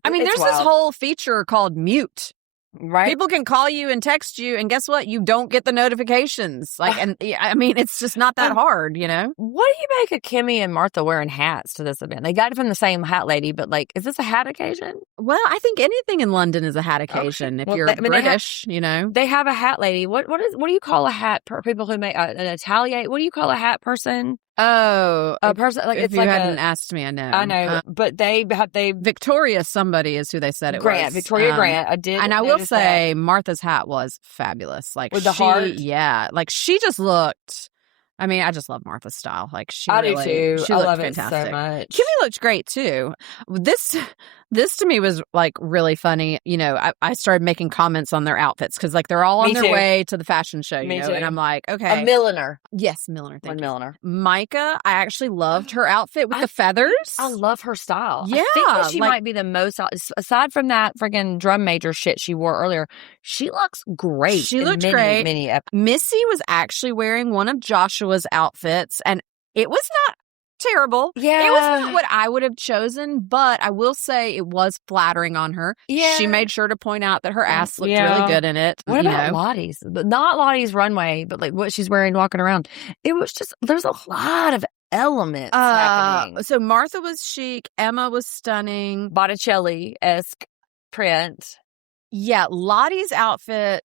mean, there's wild. This whole feature called mute. Right. People can call you and text you, and guess what? You don't get the notifications. Like, and I mean, it's just not that hard, What do you make of Kimmy and Martha wearing hats to this event? They got it from the same hat lady, but like, is this a hat occasion? Well, I think anything in London is a hat occasion. If you're British, They have a hat lady. What do you call a hat for people who make an Italian? What do you call a hat person? Oh, a person like if it's you like hadn't asked me, I know. I know, but they Victoria somebody is who they said it Grant, was. Victoria Grant. I did, and I will say Martha's hat was fabulous. Like with the heart, like she just looked. I mean, I just love Martha's style. Like I do too. She I looked love fantastic. It so much. Kimmy looked great too. This to me was like really funny. I started making comments on their outfits because like they're all on their way to the fashion show. Me too. And I'm like, okay, a milliner. Yes, milliner. Thank you. Milliner. Micah, I actually loved her outfit with the feathers. I love her style. Yeah, I think that she might be the most, aside from that freaking drum major shit she wore earlier. She looks great. She looked great. Missy was actually wearing one of Joshua's outfits, and it was not terrible. Yeah. It was not what I would have chosen, but I will say it was flattering on her. Yeah. She made sure to point out that her ass looked really good in it. What about Lottie's? Not Lottie's runway, but like what she's wearing walking around. It was just, there's a lot of elements happening. So Martha was chic. Emma was stunning. Botticelli-esque print. Yeah. Lottie's outfit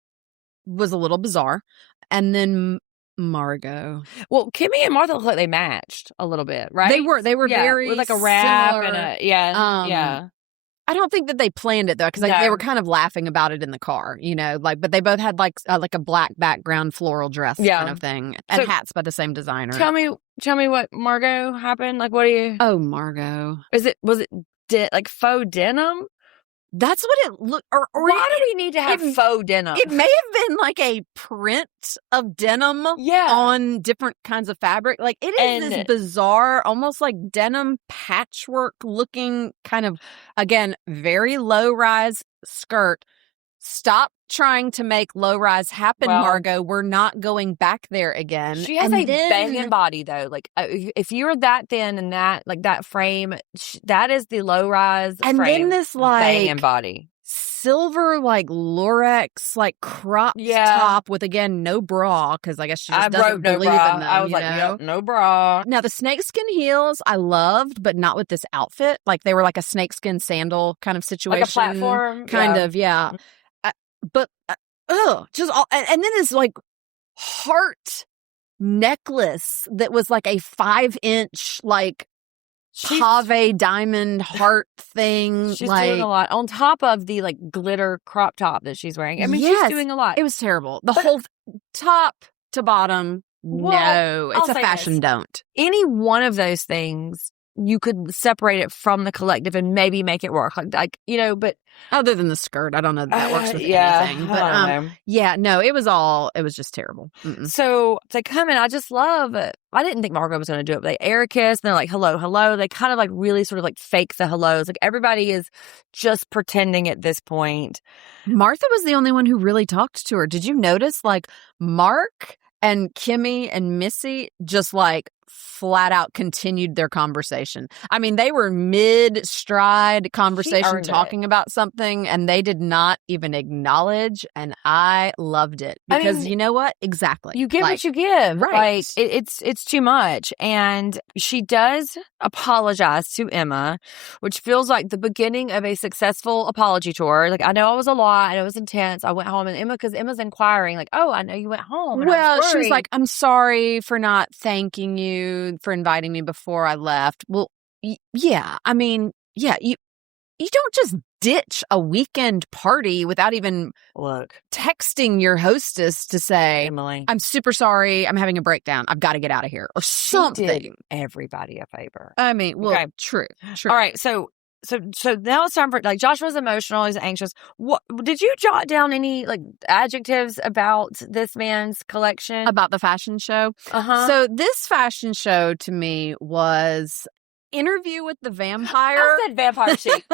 was a little bizarre. And then Margot. Well, Kimmy and Martha look like they matched a little bit, right? They were very with like a wrap similar. and yeah. I don't think that they planned it though, because they were kind of laughing about it in the car, but they both had like a black background floral dress kind of thing, and hats by the same designer. Tell me what Margot happened. Like, what do you? Oh, Margot. Was it like faux denim? That's what it looked. Or Why do we need to have faux denim? It may have been like a print of denim on different kinds of fabric. Like it is this bizarre, almost like denim patchwork looking kind of, again, very low rise skirt. Stop trying to make low rise happen, Margot. We're not going back there again. She has a banging body though. Like if you're that thin and that like that frame, that is the low rise. And frame, then this like banging body, silver like Lorex like crop top with again no bra because I guess she just doesn't believe in them. I was like, no bra. Now the snakeskin heels I loved, but not with this outfit. Like they were like a snakeskin sandal kind of situation, like a platform, kind of, yeah. But just all, and then this like heart necklace that was like a 5-inch like pave diamond heart thing. She's like, doing a lot on top of the like glitter crop top that she's wearing. I mean, she's doing a lot. It was terrible. The whole top to bottom. No, it's a fashion don't. Any one of those things, you could separate it from the collective and maybe make it work. Like you know, but other than the skirt, I don't know that works with anything. But no, it was just terrible. Mm-mm. So they come in, I just love it. I didn't think Margot was going to do it, but they air kiss and they're like, hello. They kind of like really sort of like fake the hellos. Like everybody is just pretending at this point. Martha was the only one who really talked to her. Did you notice like Mark and Kimmy and Missy just like flat out continued their conversation. I mean, they were mid-stride conversation talking about something, and they did not even acknowledge, and I loved it. Because you know what? Exactly. You give what you give. Right. Like, it's too much. And she does apologize to Emma, which feels like the beginning of a successful apology tour. Like, I know it was a lot. I know it was intense. I went home, and because Emma's inquiring, like, oh, I know you went home. And well, she was like, I'm sorry for not thanking you for inviting me before I left. Well, yeah. I mean, yeah, you don't just ditch a weekend party without even texting your hostess to say, Emily, I'm super sorry. I'm having a breakdown. I've got to get out of here or something. She did everybody a favor. I mean, well, true. All right. So now it's time for like Joshua's emotional. He's anxious. What did you jot down any like adjectives about this man's collection? About the fashion show? So this fashion show to me was Interview with the Vampire. I said Vampire Chic.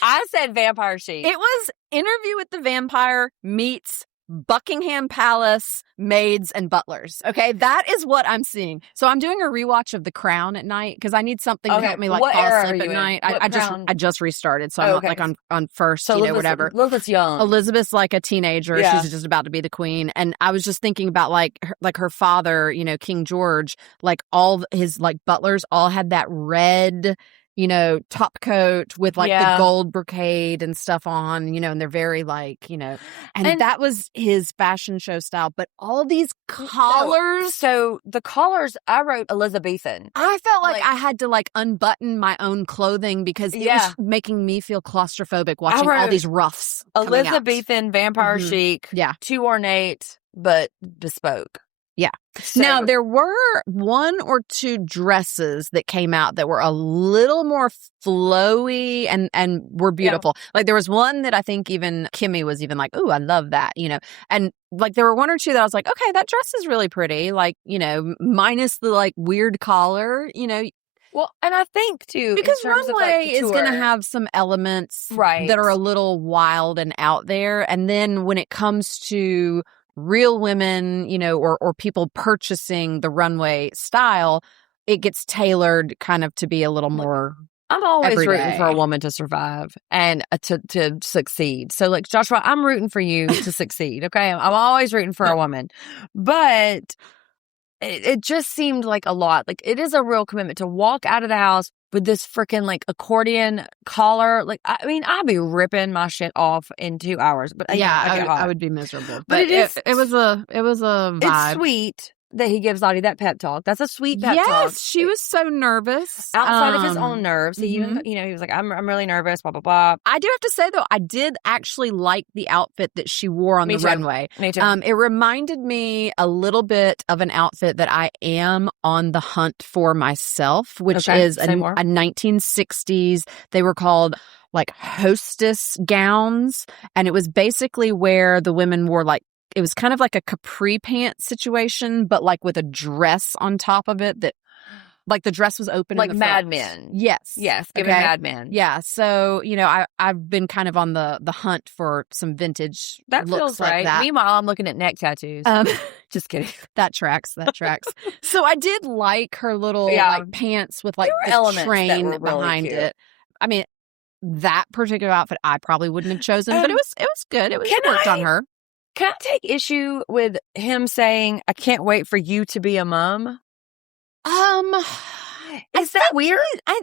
I said Vampire Chic. It was Interview with the Vampire meets Buckingham Palace maids and butlers. Okay, that is what I'm seeing. So I'm doing a rewatch of The Crown at night because I need something to help me like fall asleep at night. I just restarted, so I'm not like on first, so whatever. Elizabeth's young. Elizabeth's like a teenager. Yeah. She's just about to be the queen, and I was just thinking about like her father, you know, King George. Like all his like butlers all had that red, you know, top coat with like the gold brocade and stuff on, you know, and they're very like, you know, and that was his fashion show style. But all these collars. So the collars, I wrote Elizabethan. I felt like I had to like unbutton my own clothing because it was making me feel claustrophobic watching all these ruffs. Elizabethan, Vampire Chic. Yeah. Too ornate, but bespoke. Yeah. So, now, there were 1 or 2 dresses that came out that were a little more flowy and were beautiful. Yeah. Like, there was one that I think even Kimmy was even like, ooh, I love that, you know. And, like, there were 1 or 2 that I was like, okay, that dress is really pretty. Like, you know, minus the, like, weird collar, you know. Well, and I think, too, because runway is going to have some elements that are a little wild and out there. And then when it comes to real women, you know, or people purchasing the runway style, it gets tailored kind of to be a little more. I'm always rooting for a woman to survive and to succeed. So, like, Joshua, I'm rooting for you to succeed, okay? I'm always rooting for a woman. But it just seemed like a lot. Like, it is a real commitment to walk out of the house with this freaking like accordion collar. Like, I mean, I'd be ripping my shit off in 2 hours. But I would be miserable. But it was a vibe. It's sweet that he gives Lottie that pep talk. That's a sweet pep talk. Yes, she was so nervous. Outside of his own nerves. He even, you know, he was like, I'm really nervous, blah, blah, blah. I do have to say, though, I did actually like the outfit that she wore on the runway. Me too. It reminded me a little bit of an outfit that I am on the hunt for myself, which is a 1960s. They were called like hostess gowns. And it was basically where the women wore like, it was kind of like a capri pant situation, but like with a dress on top of it that like the dress was open. Like in the Mad front. Men. Yes. Yes. Giving Okay. Mad Men. Yeah. So, I've been kind of on the hunt for some vintage That looks feels like right. that. Meanwhile, I'm looking at neck tattoos. Just kidding. That tracks. That tracks. So I did like her little Yeah. like pants with like There were the elements that train were really behind cute. it. I mean, that particular outfit I probably wouldn't have chosen, but it was good. It Can worked on I- her. Can I take issue with him saying, I can't wait for you to be a mom? Is that weird? I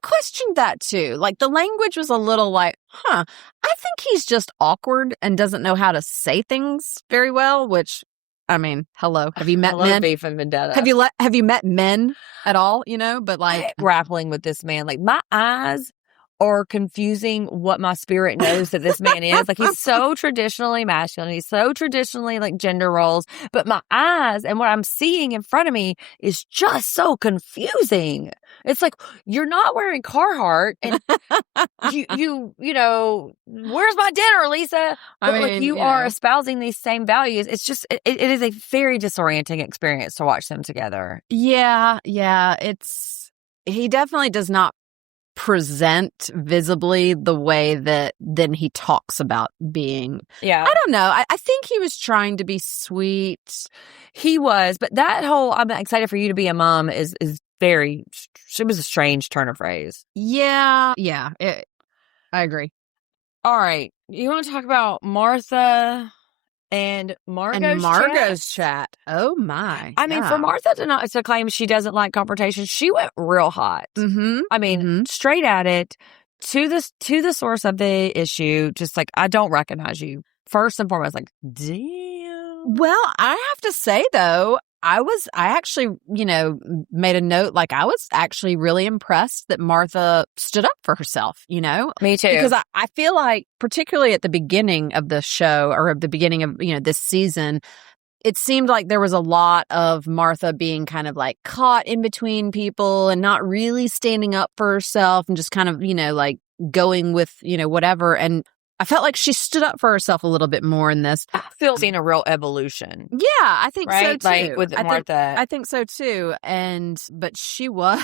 questioned that too. Like the language was a little like, I think he's just awkward and doesn't know how to say things very well, which I mean, hello. Have you met men? Beef and Vendetta. Have you met men at all, but like I'm grappling with this man. Like my eyes are confusing what my spirit knows that this man is. Like he's so traditionally masculine. He's so traditionally like gender roles, but my eyes and what I'm seeing in front of me is just so confusing. It's like, you're not wearing Carhartt and you know, where's my dinner, Lisa? But like you are espousing these same values. It's just, it is a very disorienting experience to watch them together. Yeah. He definitely does not present visibly the way that then he talks about being. Yeah. I don't know. I think he was trying to be sweet. He was, but that whole I'm excited for you to be a mom is very, it was a strange turn of phrase. Yeah. I agree. All right. You want to talk about Martha and Margot's chat? Oh my. I mean, for Martha to claim she doesn't like confrontation, she went real hot. Mm-hmm. I mean, straight at it to the source of the issue. Just like, I don't recognize you. First and foremost, like, damn. Well, I have to say though, I actually, made a note. Like I was actually really impressed that Martha stood up for herself, Me too. Because I feel like, particularly at the beginning of the show or at the beginning of, this season, it seemed like there was a lot of Martha being kind of like caught in between people and not really standing up for herself and just kind of, like going with, whatever. And I felt like she stood up for herself a little bit more in this. I feel seeing a real evolution. Yeah, I think so too. Like with Martha. I think so too. But she was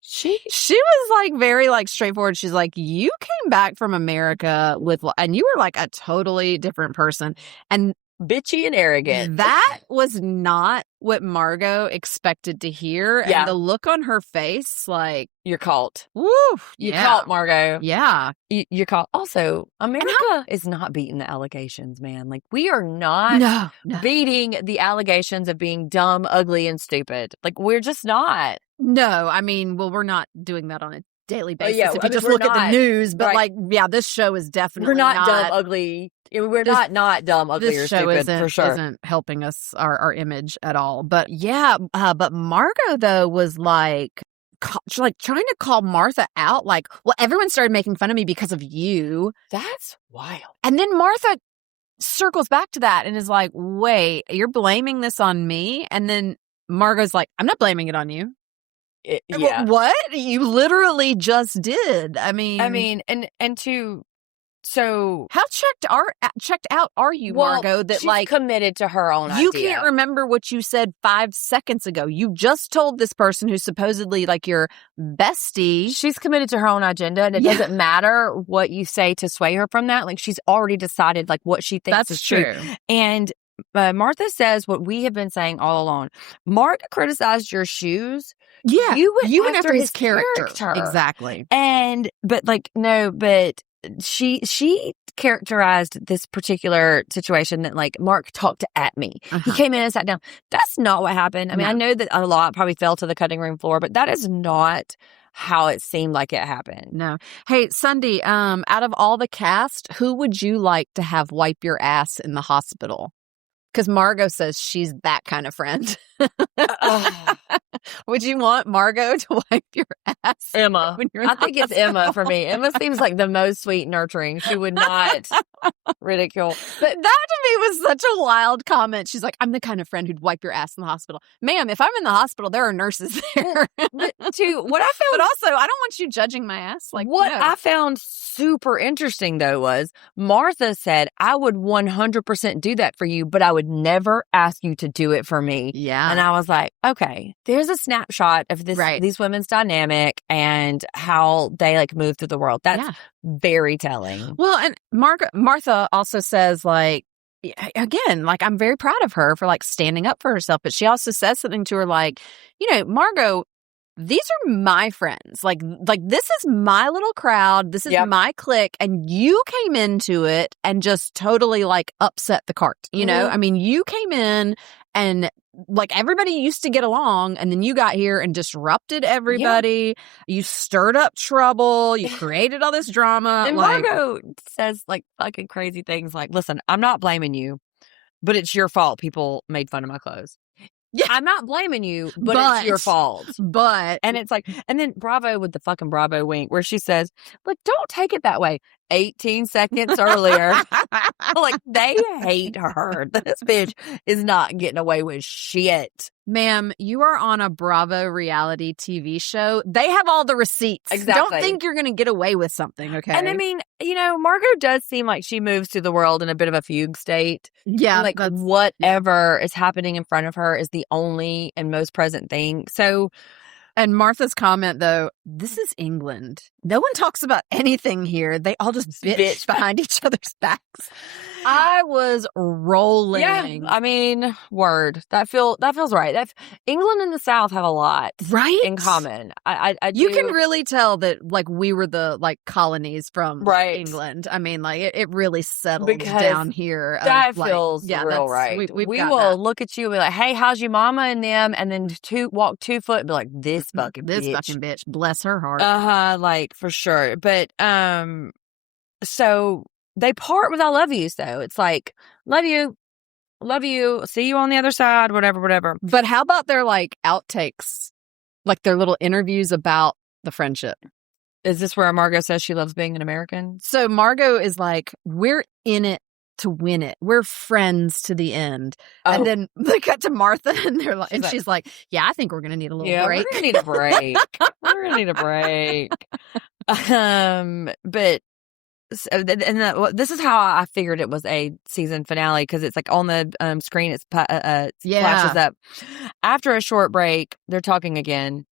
she was like very like straightforward. She's like, you came back from America and you were like a totally different person. And bitchy and arrogant. That was not what Margot expected to hear. Yeah. And the look on her face, like, You're caught. woo. You caught, Margot. Yeah. You're caught. Also, America is not beating the allegations, man. Like, we are not beating the allegations of being dumb, ugly, and stupid. Like, we're just not. No, I mean, well, we're not doing that on a daily basis. Yeah, if you just we're look at the not, news, but right. this show is definitely We're not dumb, ugly. We're not dumb, ugly, or stupid, for sure. Isn't helping us, our image at all. But yeah, but Margot, though, was like trying to call Martha out. Like, well, everyone started making fun of me because of you. That's wild. And then Martha circles back to that and is like, wait, you're blaming this on me? And then Margot's like, I'm not blaming it on you. Yeah. What? You literally just did. I mean, so how checked out are you, Margot? That she's like committed to her own you idea. can't remember what you said 5 seconds ago. You just told this person who's supposedly like your bestie. She's committed to her own agenda, and it doesn't matter what you say to sway her from that. Like, she's already decided like what she thinks is true. And Martha says what we have been saying all along. Mark criticized your shoes. Yeah, you went after his character. Exactly. But she characterized this particular situation that like Mark talked at me. He came in and sat down. That's not what happened. I mean, I know that a lot probably fell to the cutting room floor, but that is not how it seemed like it happened. No. Hey, Sundi, out of all the cast, who would you like to have wipe your ass in the hospital? Because Margot says she's that kind of friend. Would you want Margot to wipe your ass? Emma. when you're in I think it's Emma for me. Emma seems like the most sweet and nurturing. She would not ridicule. But that to me was such a wild comment. She's like, I'm the kind of friend who'd wipe your ass in the hospital. Ma'am, if I'm in the hospital, there are nurses there. But to what I found, But also, I don't want you judging my ass. Like, what no. I found super interesting though was Martha said, I would 100% do that for you, but I would never ask you to do it for me. Yeah. And I was like, okay, there's a snapshot of this, Right. these women's dynamic and how they like move through the world. That's very telling. Well, and Martha also says, like, again, like, I'm very proud of her for like standing up for herself. But she also says something to her like, Margot, these are my friends. Like this is my little crowd. This is my clique. And you came into it and just totally like upset the cart. I mean, you came in and like everybody used to get along, and then you got here and disrupted everybody. Yeah. You stirred up trouble. You created all this drama. And Margot says like fucking crazy things like, listen, I'm not blaming you, but it's your fault people made fun of my clothes. Yeah, I'm not blaming you, but it's your fault. And it's like, and then Bravo with the fucking Bravo wink where she says, look, don't take it that way. 18 seconds earlier. Like, they hate her. This bitch is not getting away with shit. Ma'am, you are on a Bravo reality TV show. They have all the receipts. Exactly. Don't think you're going to get away with something, okay? And I mean, Margot does seem like she moves through the world in a bit of a fugue state. Yeah. Like, whatever is happening in front of her is the only and most present thing. So... And Martha's comment, though, this is England. No one talks about anything here. They all just bitch behind each other's backs. I was rolling. Yeah, I mean, word. That feels right. England and the South have a lot in common. I you can really tell that like we were the like colonies from England. I mean, like it really settled down here. That feels real right. We will look at you and be like, "Hey, how's your mama and them?" And then walk 2 foot and be like, "This fucking bitch, bless her heart." Like for sure. But so they part with "I love you." So it's like, love you, see you on the other side, whatever. But how about their like outtakes, like their little interviews about the friendship? Is this where Margot says she loves being an American? So Margot is like, we're in it to win it. We're friends to the end. Oh. And then they cut to Martha and they're like, she's like, yeah, I think we're going to need a little break. We're going to need a break. We're going to need a break. But this is how I figured it was a season finale, because it's like on the screen, it flashes up. After a short break, they're talking again. ...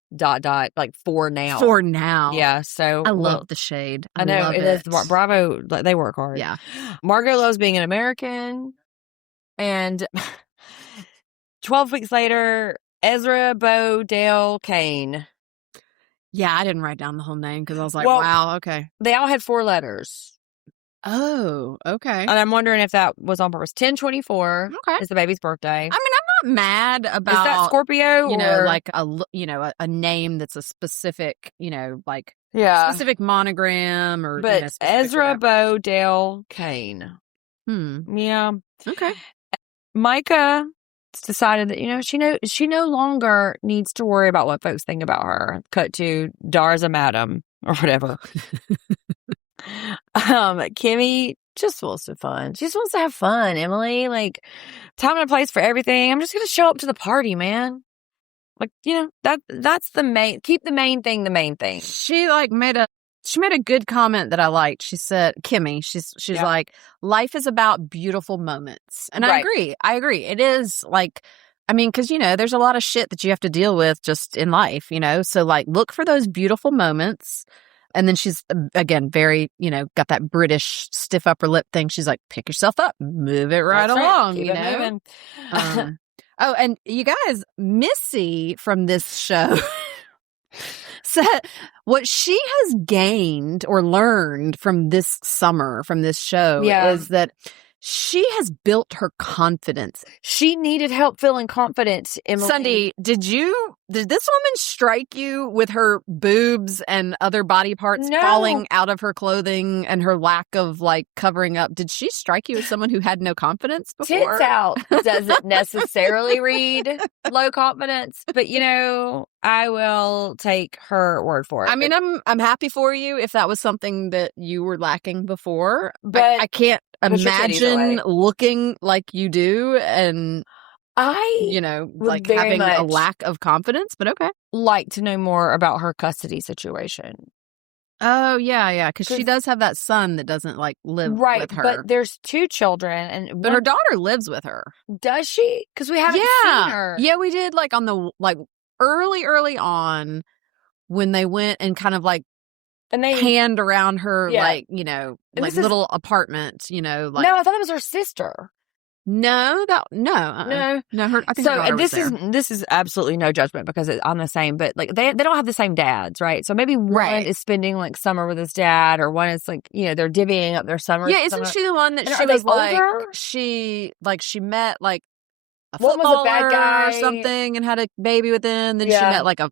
like for now. Yeah, so I love the shade. I know it is. Bravo, they work hard. Yeah. Margot loves being an American, and 12 weeks later, Ezra, Bo, Dale, Kane. Yeah, I didn't write down the whole name because I was like, wow, okay. They all had 4 letters. Oh, okay. And I'm wondering if that was on purpose. 10/24 is the baby's birthday. I mean, I'm not mad about... Is that Scorpio? Like a name that's a specific, like specific monogram or... But Ezra, Bo, Dale, Kane. Yeah. Okay. Micah decided that, she no longer needs to worry about what folks think about her. Cut to Darza Madam or whatever. Kimmy just wants to fun. She just wants to have fun, Emily. Like, time and a place for everything. I'm just gonna show up to the party, man. Like, that's the main. Keep the main thing the main thing. She like made a good comment that I liked. She said, Kimmy, she's like, life is about beautiful moments. And I agree. It is like, I mean, because, there's a lot of shit that you have to deal with just in life, so like look for those beautiful moments. And then she's, again, very, got that British stiff upper lip thing. She's like, pick yourself up, move it right along, Keep it moving. Oh, and you guys, Missy from this show said what she has gained or learned from this summer, from this show, is that she has built her confidence. She needed help feeling confident, Emily. Sundi, did this woman strike you with her boobs and other body parts falling out of her clothing and her lack of like covering up? Did she strike you as someone who had no confidence before? Tits out doesn't necessarily read low confidence, but you know, I will take her word for it. I mean, I'm happy for you if that was something that you were lacking before, but I can't push your titties away. imagine looking like you do and I would like very having a much lack of confidence, but okay. like to know more about her custody situation. Oh, yeah, because she does have that son that doesn't like live with her. But there's 2 children, but her daughter lives with her. Does she? Because we haven't seen her. Yeah, we did like on the like early on when they went and kind of like and they panned around her like And like little apartment, like no, I thought it was her sister. No, her. I think her daughter was there. This is absolutely no judgment because I'm the same, but like they don't have the same dads, right? So maybe one is spending like summer with his dad, or one is like they're divvying up their summer. Yeah, isn't she the one that she was like she met like a footballer was a bad guy or something and had a baby with him? Then she met like I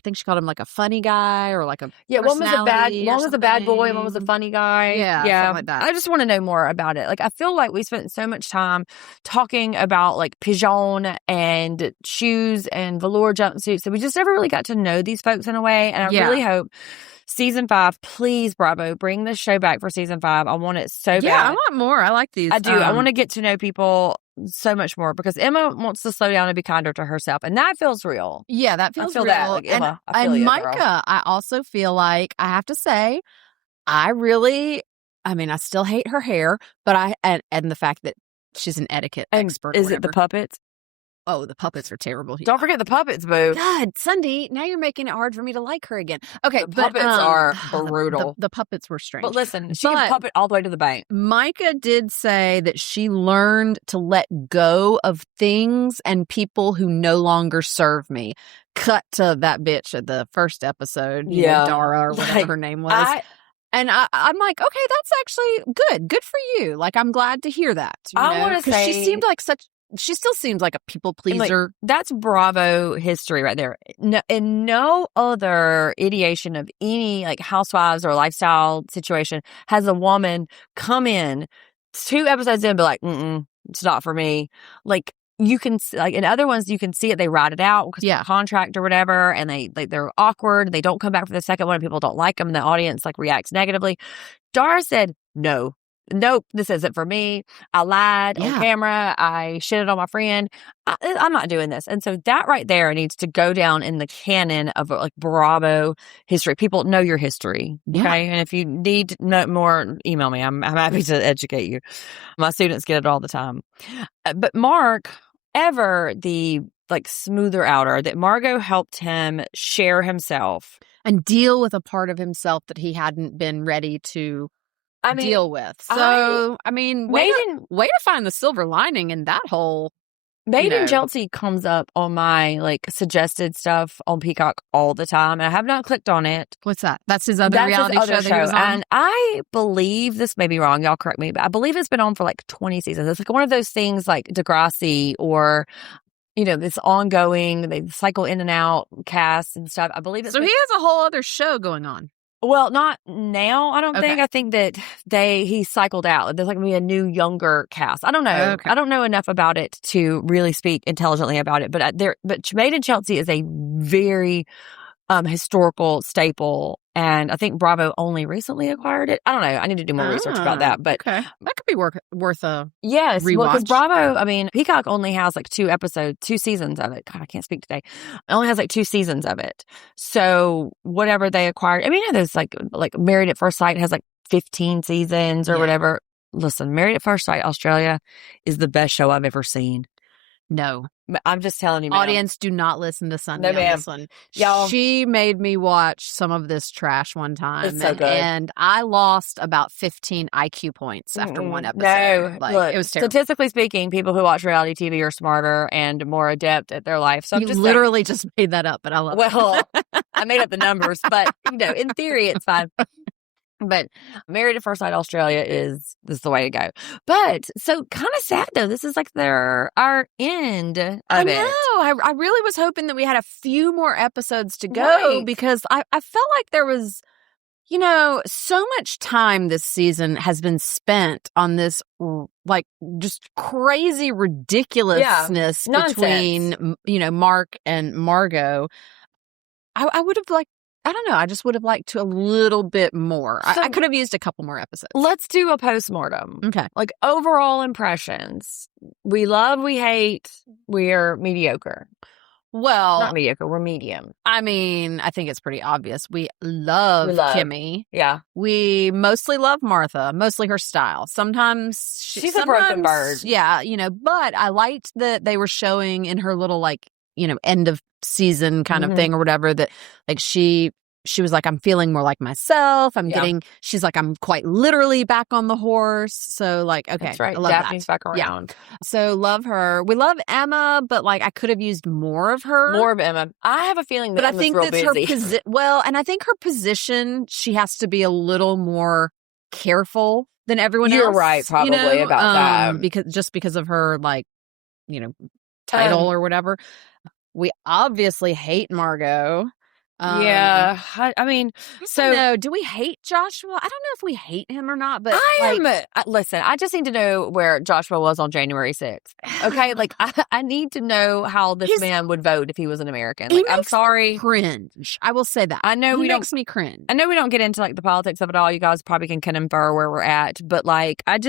think she called him like a funny guy or like a one was a bad boy and one was a funny guy. Something like that. I just want to know more about it. Like I feel like we spent so much time talking about like pigeon and shoes and velour jumpsuits that we just never really got to know these folks in a way. And I really hope season 5, please, Bravo, bring this show back for season 5. I want it so bad. Yeah, I want more. I like these. I do. I want to get to know people so much more because Emma wants to slow down and be kinder to herself, and that feels real. Yeah, that feels real. That, like, Emma, and Micah, I also feel like I have to say, I still hate her hair, but and the fact that she's an etiquette expert. Is it the puppets? Oh, the puppets are terrible. Don't forget the puppets, boo. God, Sundi, now you're making it hard for me to like her again. Okay, the puppets are brutal. The puppets were strange. But listen, she can puppet all the way to the bank. Micah did say that she learned to let go of things and people who no longer serve me. Cut to that bitch at the first episode, Dara or whatever her name was. And I'm like, okay, that's actually good. Good for you. Like, I'm glad to hear that. I want to say she still seems like a people pleaser. Like, that's Bravo history right there. No, in no other ideation of any like housewives or lifestyle situation has a woman come in 2 episodes in and be like, it's not for me. Like, you can like in other ones, you can see it. They write it out because of the contract or whatever, and they're awkward. They don't come back for the second one. And people don't like them. And the audience like reacts negatively. Dara said, nope, this isn't for me. I lied on camera. I shitted on my friend. I'm not doing this. And so that right there needs to go down in the canon of like Bravo history. People know your history. Okay. And if you need to know more, email me. I'm happy to educate you. My students get it all the time. But Mark, ever the like smoother outer, that Margot helped him share himself and deal with a part of himself that he hadn't been ready to deal with. So, way to find the silver lining in that whole. Made in Chelsea comes up on my like suggested stuff on Peacock all the time, and I have not clicked on it. What's that? That's his other reality show that he was on? And I believe, this may be wrong, y'all correct me, but I believe it's been on for like 20 seasons. It's like one of those things like Degrassi or this ongoing, they cycle in and out casts and stuff. I believe it's. So he has a whole other show going on. Well, not now, I don't think. I think that he cycled out. There's like going to be a new, younger cast. I don't know. I don't know enough about it to really speak intelligently about it. But Made in Chelsea is a very historical staple. And I think Bravo only recently acquired it. I don't know. I need to do more research about that. But that could be worth a rewatch. Because Bravo, Peacock only has like 2 seasons of it. God, I can't speak today. It only has like 2 seasons of it. So whatever they acquired, there's like Married at First Sight has like 15 seasons or whatever. Listen, Married at First Sight Australia is the best show I've ever seen. No. I'm just telling you, ma'am. Audience, do not listen to Sundi on this one. Y'all, she made me watch some of this trash one time. It's so good. And I lost about 15 IQ points after one episode. No, look, it was terrible. Statistically speaking, people who watch reality TV are smarter and more adept at their life. So you literally just made that up, but I love it. Well, I made up the numbers, but in theory, it's fine. But Married at First Sight Australia is the way to go. But so kind of sad though. This is like our end of I it. know. I really was hoping that we had a few more episodes to go Right. because I felt like there was, so much time this season has been spent on this like just crazy ridiculousness nonsense. between, Mark and Margot. I would have liked, I don't know. I just would have liked to a little bit more. So- I could have used a couple more episodes. Let's do a postmortem. Okay. Like overall impressions. We love, we hate, we're mediocre. Well, Not mediocre, we're medium. I mean, I think it's pretty obvious. We love Kimmy. Yeah. We mostly love Martha, mostly her style. Sometimes She's a broken bird. Yeah, but I liked that they were showing in her little end of season kind of thing or whatever that like she was like, I'm feeling more like myself. She's like, I'm quite literally back on the horse. So like, okay. That's right. I love Daphne's that. back around. So love her. We love Emma, but like I could have used more of her. More of Emma. I have a feeling that But Emma's I think real that's busy. her position. Well, and I think her position, she has to be a little more careful than everyone else. You're right, probably, about that. Because of her title or whatever. We obviously hate Margot. Yeah. I mean, so do we hate Joshua? I don't know if we hate him or not, but listen, I just need to know where Joshua was on January 6th. Okay. Like, I need to know how this man would vote if he was an American. Like, I'm sorry. Cringe. I will say that. I know he makes me cringe. I know we don't get into like the politics of it all. You guys probably can infer where we're at, but like, I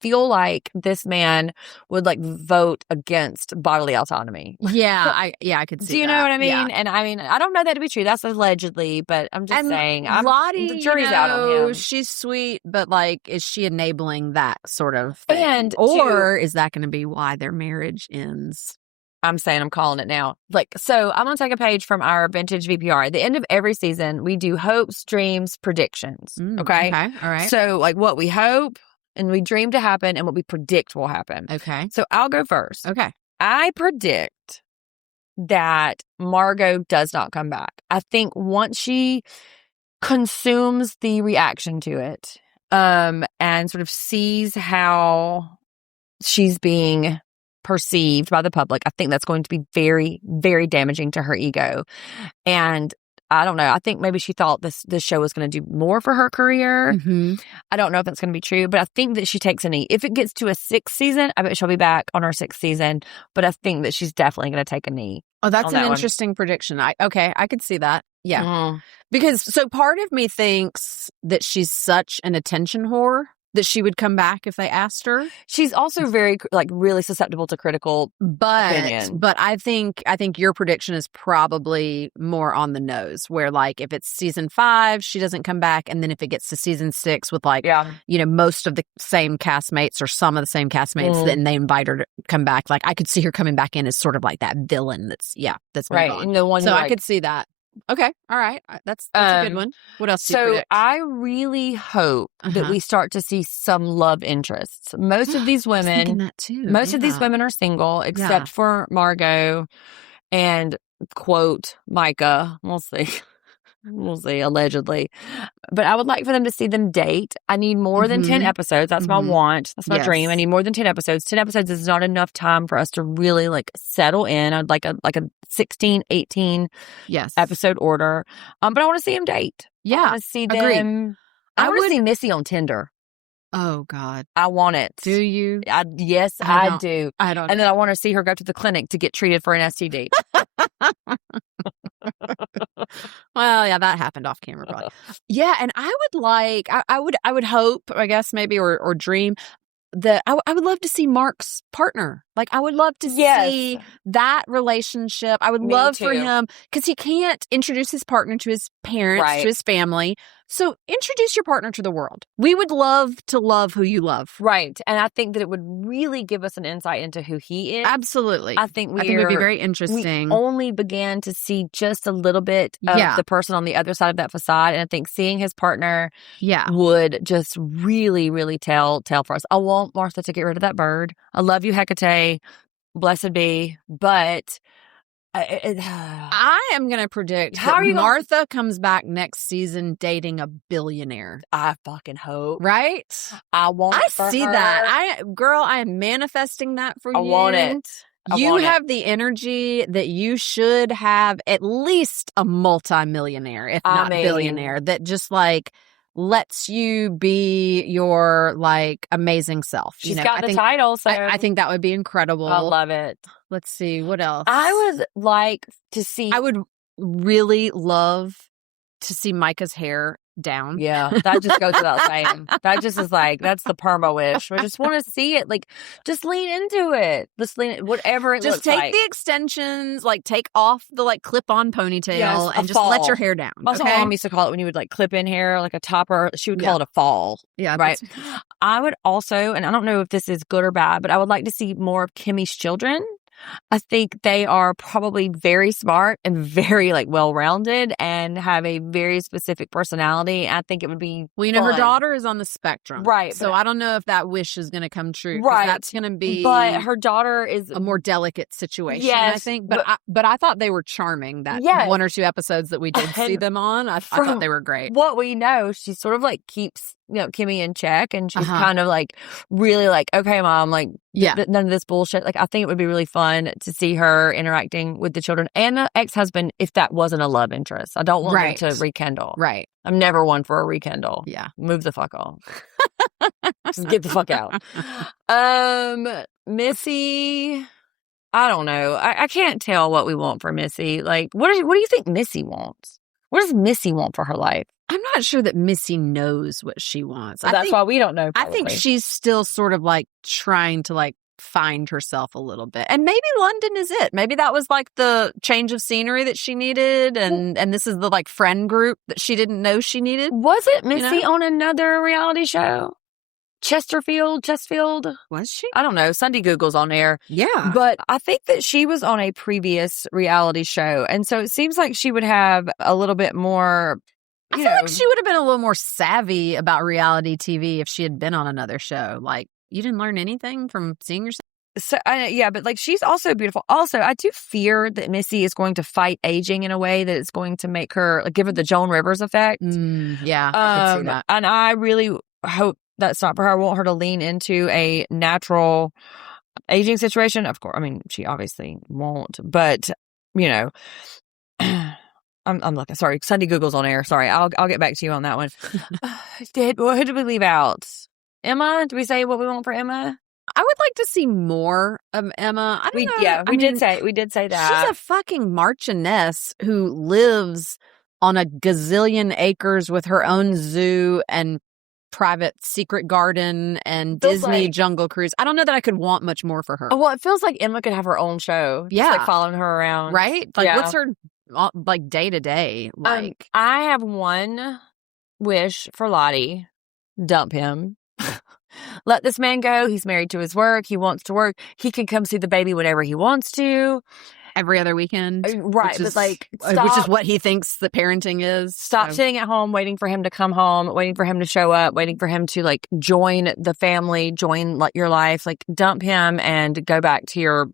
feel like this man would like vote against bodily autonomy. Yeah. I could see Do you that. know what I mean? Yeah. And I mean, I don't know that to be true. That's allegedly, but I'm just saying. Lottie, the jury's out on him. She's sweet, but like, is she enabling that sort of thing? Or is that going to be why their marriage ends? I'm saying I'm calling it now. Like, so I'm going to take a page from our vintage VPR. At the end of every season, we do hopes, dreams, predictions. Okay? Okay. All right. So, like, what we hope and we dream to happen and what we predict will happen. Okay. So, I'll go first. Okay. I predict that Margot does not come back. I think once she consumes the reaction to it, and sort of sees how she's being perceived by the public, I think that's going to be very, very damaging to her ego. And I don't know. I think maybe she thought this show was going to do more for her career. Mm-hmm. I don't know if that's going to be true, but I think that she takes a knee. If it gets to a 6th season, I bet she'll be back on her 6th season. But I think that she's definitely going to take a knee. Oh, that's an interesting prediction. I could see that. Yeah. Mm. Because so part of me thinks that she's such an attention whore that she would come back if they asked her. She's also very like really susceptible to critical opinion. But I think your prediction is probably more on the nose, where like if it's season 5, she doesn't come back, and then if it gets to season 6 with like most of the same castmates or some of the same castmates, then they invite her to come back. Like I could see her coming back in as sort of like that villain that's right. And the one so I could see that. Okay. All right. That's a good one. What else do you predict? I really hope that we start to see some love interests. Most of these women, I was thinking that too. Most of these women are single, except for Margot and quote Micah. We'll see. We'll see, allegedly. But I would like for them to see them date. I need more than 10 episodes. That's my want. That's my dream. I need more than 10 episodes. 10 episodes is not enough time for us to really like settle in. I'd like a 16, 18 episode order. But I want to see them date. Yeah. I want to see them. I want to see Missy on Tinder. Oh, God. I want it. Do you? Yes, I do. I don't. And then I want to see her go to the clinic to get treated for an STD. Well, yeah, that happened off camera, probably. Yeah, and I would like, I would hope, I guess, maybe, or dream that I would love to see Mark's partner. Like, I would love to see that relationship. I would love for him, because he can't introduce his partner to his parents, to his family. So introduce your partner to the world. We would love to love who you love. Right. And I think that it would really give us an insight into who he is. Absolutely. I think it would be very interesting. We only began to see just a little bit of the person on the other side of that facade. And I think seeing his partner would just really, really tell for us. I want Martha to get rid of that bird. I love you, Hecate. Blessed be. But I am going to predict How that are you gonna- Martha comes back next season dating a billionaire. I fucking hope. Right? I want I it for see her. that. I am manifesting that for I you. want it. I You want it. have the energy that you should have at least a multimillionaire, if I not mean- billionaire, that just like lets you be your like amazing self. She's got the title, so I think that would be incredible. I love it. Let's see what else. I would like to see. I would really love to see Micah's hair down. Yeah, that just goes without saying. That just is like, that's the perma wish. I just want to see it. Like, just lean into it. Just lean, whatever it Just looks take like. the extensions, like take off the like clip-on ponytail, Yes, and a just let fall. your hair down. That's what okay? Mom used to call it when you would like clip in hair, like a topper. She would call it a fall. Yeah, right. I would also, and I don't know if this is good or bad, but I would like to see more of Kimmy's children. I think they are probably very smart and very like well-rounded and have a very specific personality. I think it would be Well, you know, her fun. daughter is on the spectrum. Right, So but- I don't know if that wish is going to come true. 'Cause Right. That's going to be But her daughter is a more delicate situation, I Yes, think. but- But I thought they were charming. That Yes. one or two episodes that we did see And them on, I from thought they were great. what we know, she sort of like keeps, Kimmy in check, and she's Uh-huh. kind of like really like, okay, Mom, like Yeah. none of this bullshit. Like, I think it would be really fun to see her interacting with the children and the ex-husband if that wasn't a love interest. I don't want Right. them to rekindle. Right. I'm never one for a rekindle. Yeah. Move the fuck on. Just get the fuck out. Missy, I don't know. I can't tell what we want for Missy. Like, what do you think Missy wants? What does Missy want for her life? I'm not sure that Missy knows what she wants. So that's why we don't know. I think probably. she's still sort of like trying to like find herself a little bit. And maybe London is it. Maybe that was like the change of scenery that she needed, and this is the like friend group that she didn't know she needed. Was it Missy know? on another reality show? Chesterfield? Was she? I don't know. Sundi Google's on air. Yeah. But I think that she was on a previous reality show. And so it seems like she would have a little bit more. I feel like she would have been a little more savvy about reality TV if she had been on another show. Like, you didn't learn anything from seeing yourself? So, yeah, but like she's also beautiful. Also, I do fear that Missy is going to fight aging in a way that it's going to make her, like, give her the Joan Rivers effect. Yeah, I could see that. And I really hope that's not for her. I want her to lean into a natural aging situation. Of course, I mean, she obviously won't, but I'm looking. Sorry, Sunday Google's on air. Sorry, I'll get back to you on that one. Who did we leave out? Emma? Did we say what we want for Emma? I would like to see more of Emma. I don't know. We did say that. She's a fucking Marchioness who lives on a gazillion acres with her own zoo and private secret garden and Feels Disney like- jungle cruise. I don't know that I could want much more for her. Well, it feels like Emma could have her own show. Yeah. Just like following her around. Right? Like, Yeah. what's her like day to day like? I have one wish for Lottie. Dump him. Let this man go. He's married to his work. He wants to work. He can come see the baby whenever he wants to. Every other weekend. Right. Which But is, like, which is stop. what he thinks that parenting is. Stop So- sitting at home waiting for him to come home, waiting for him to show up, waiting for him to like join the family, join like your life. Like, dump him and go back to your,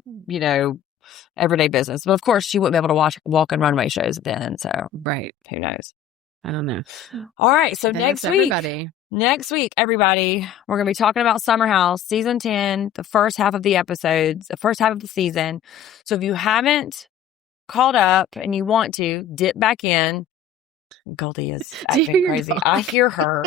everyday business. But of course, she wouldn't be able to walk and runway shows then. So Right. who knows? I don't know. All right. So Thanks, next week, everybody, we're going to be talking about Summer House season 10, the first half of the episodes, the first half of the season. So if you haven't caught up and you want to dip back in, Goldie is Do you acting hear your crazy. dog? I hear her.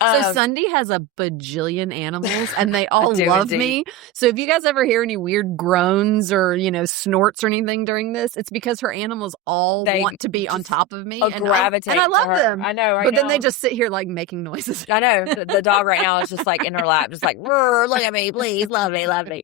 So Sundi has a bajillion animals and they all do love indeed. me. So if you guys ever hear any weird groans or, snorts or anything during this, it's because her animals all They want to be on just top of me. gravitate and I to love her. them. I know, right? But then they just sit here like making noises. I know. The dog right now is just like in her lap, just like, "Rrr, look at me, please, love me, love me."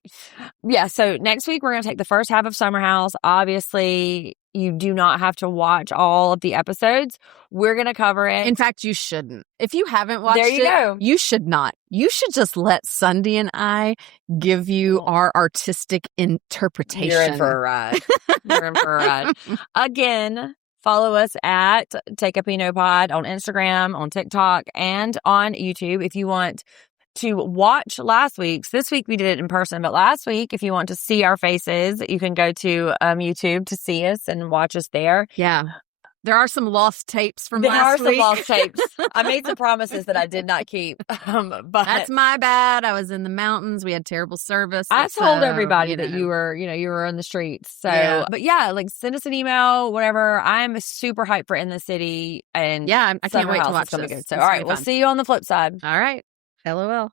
Yeah, so next week we're going to take the first half of Summer House. Obviously, you do not have to watch all of the episodes. We're going to cover it. In fact, you shouldn't. If you haven't watched There you it, go. you should not. You should just let Sundi and I give you our artistic interpretation. You're in for a ride. You're in for a ride. Again, follow us at Take a Pinot Pod on Instagram, on TikTok, and on YouTube if you want to watch last week's. This week we did it in person, but last week, if you want to see our faces, you can go to YouTube to see us and watch us there. Yeah. There are some lost tapes from There last are week. some lost tapes. I made some promises that I did not keep. But That's my bad. I was in the mountains. We had terrible service. I told so, everybody you that know. you were in the streets. So, Yeah. but yeah, like send us an email, whatever. I'm super hyped for In the City, and Yeah, I can't Summer wait to House is watch gonna be this. good. So, It's all gonna right, be we'll fun. see you on the flip side. All right. LOL.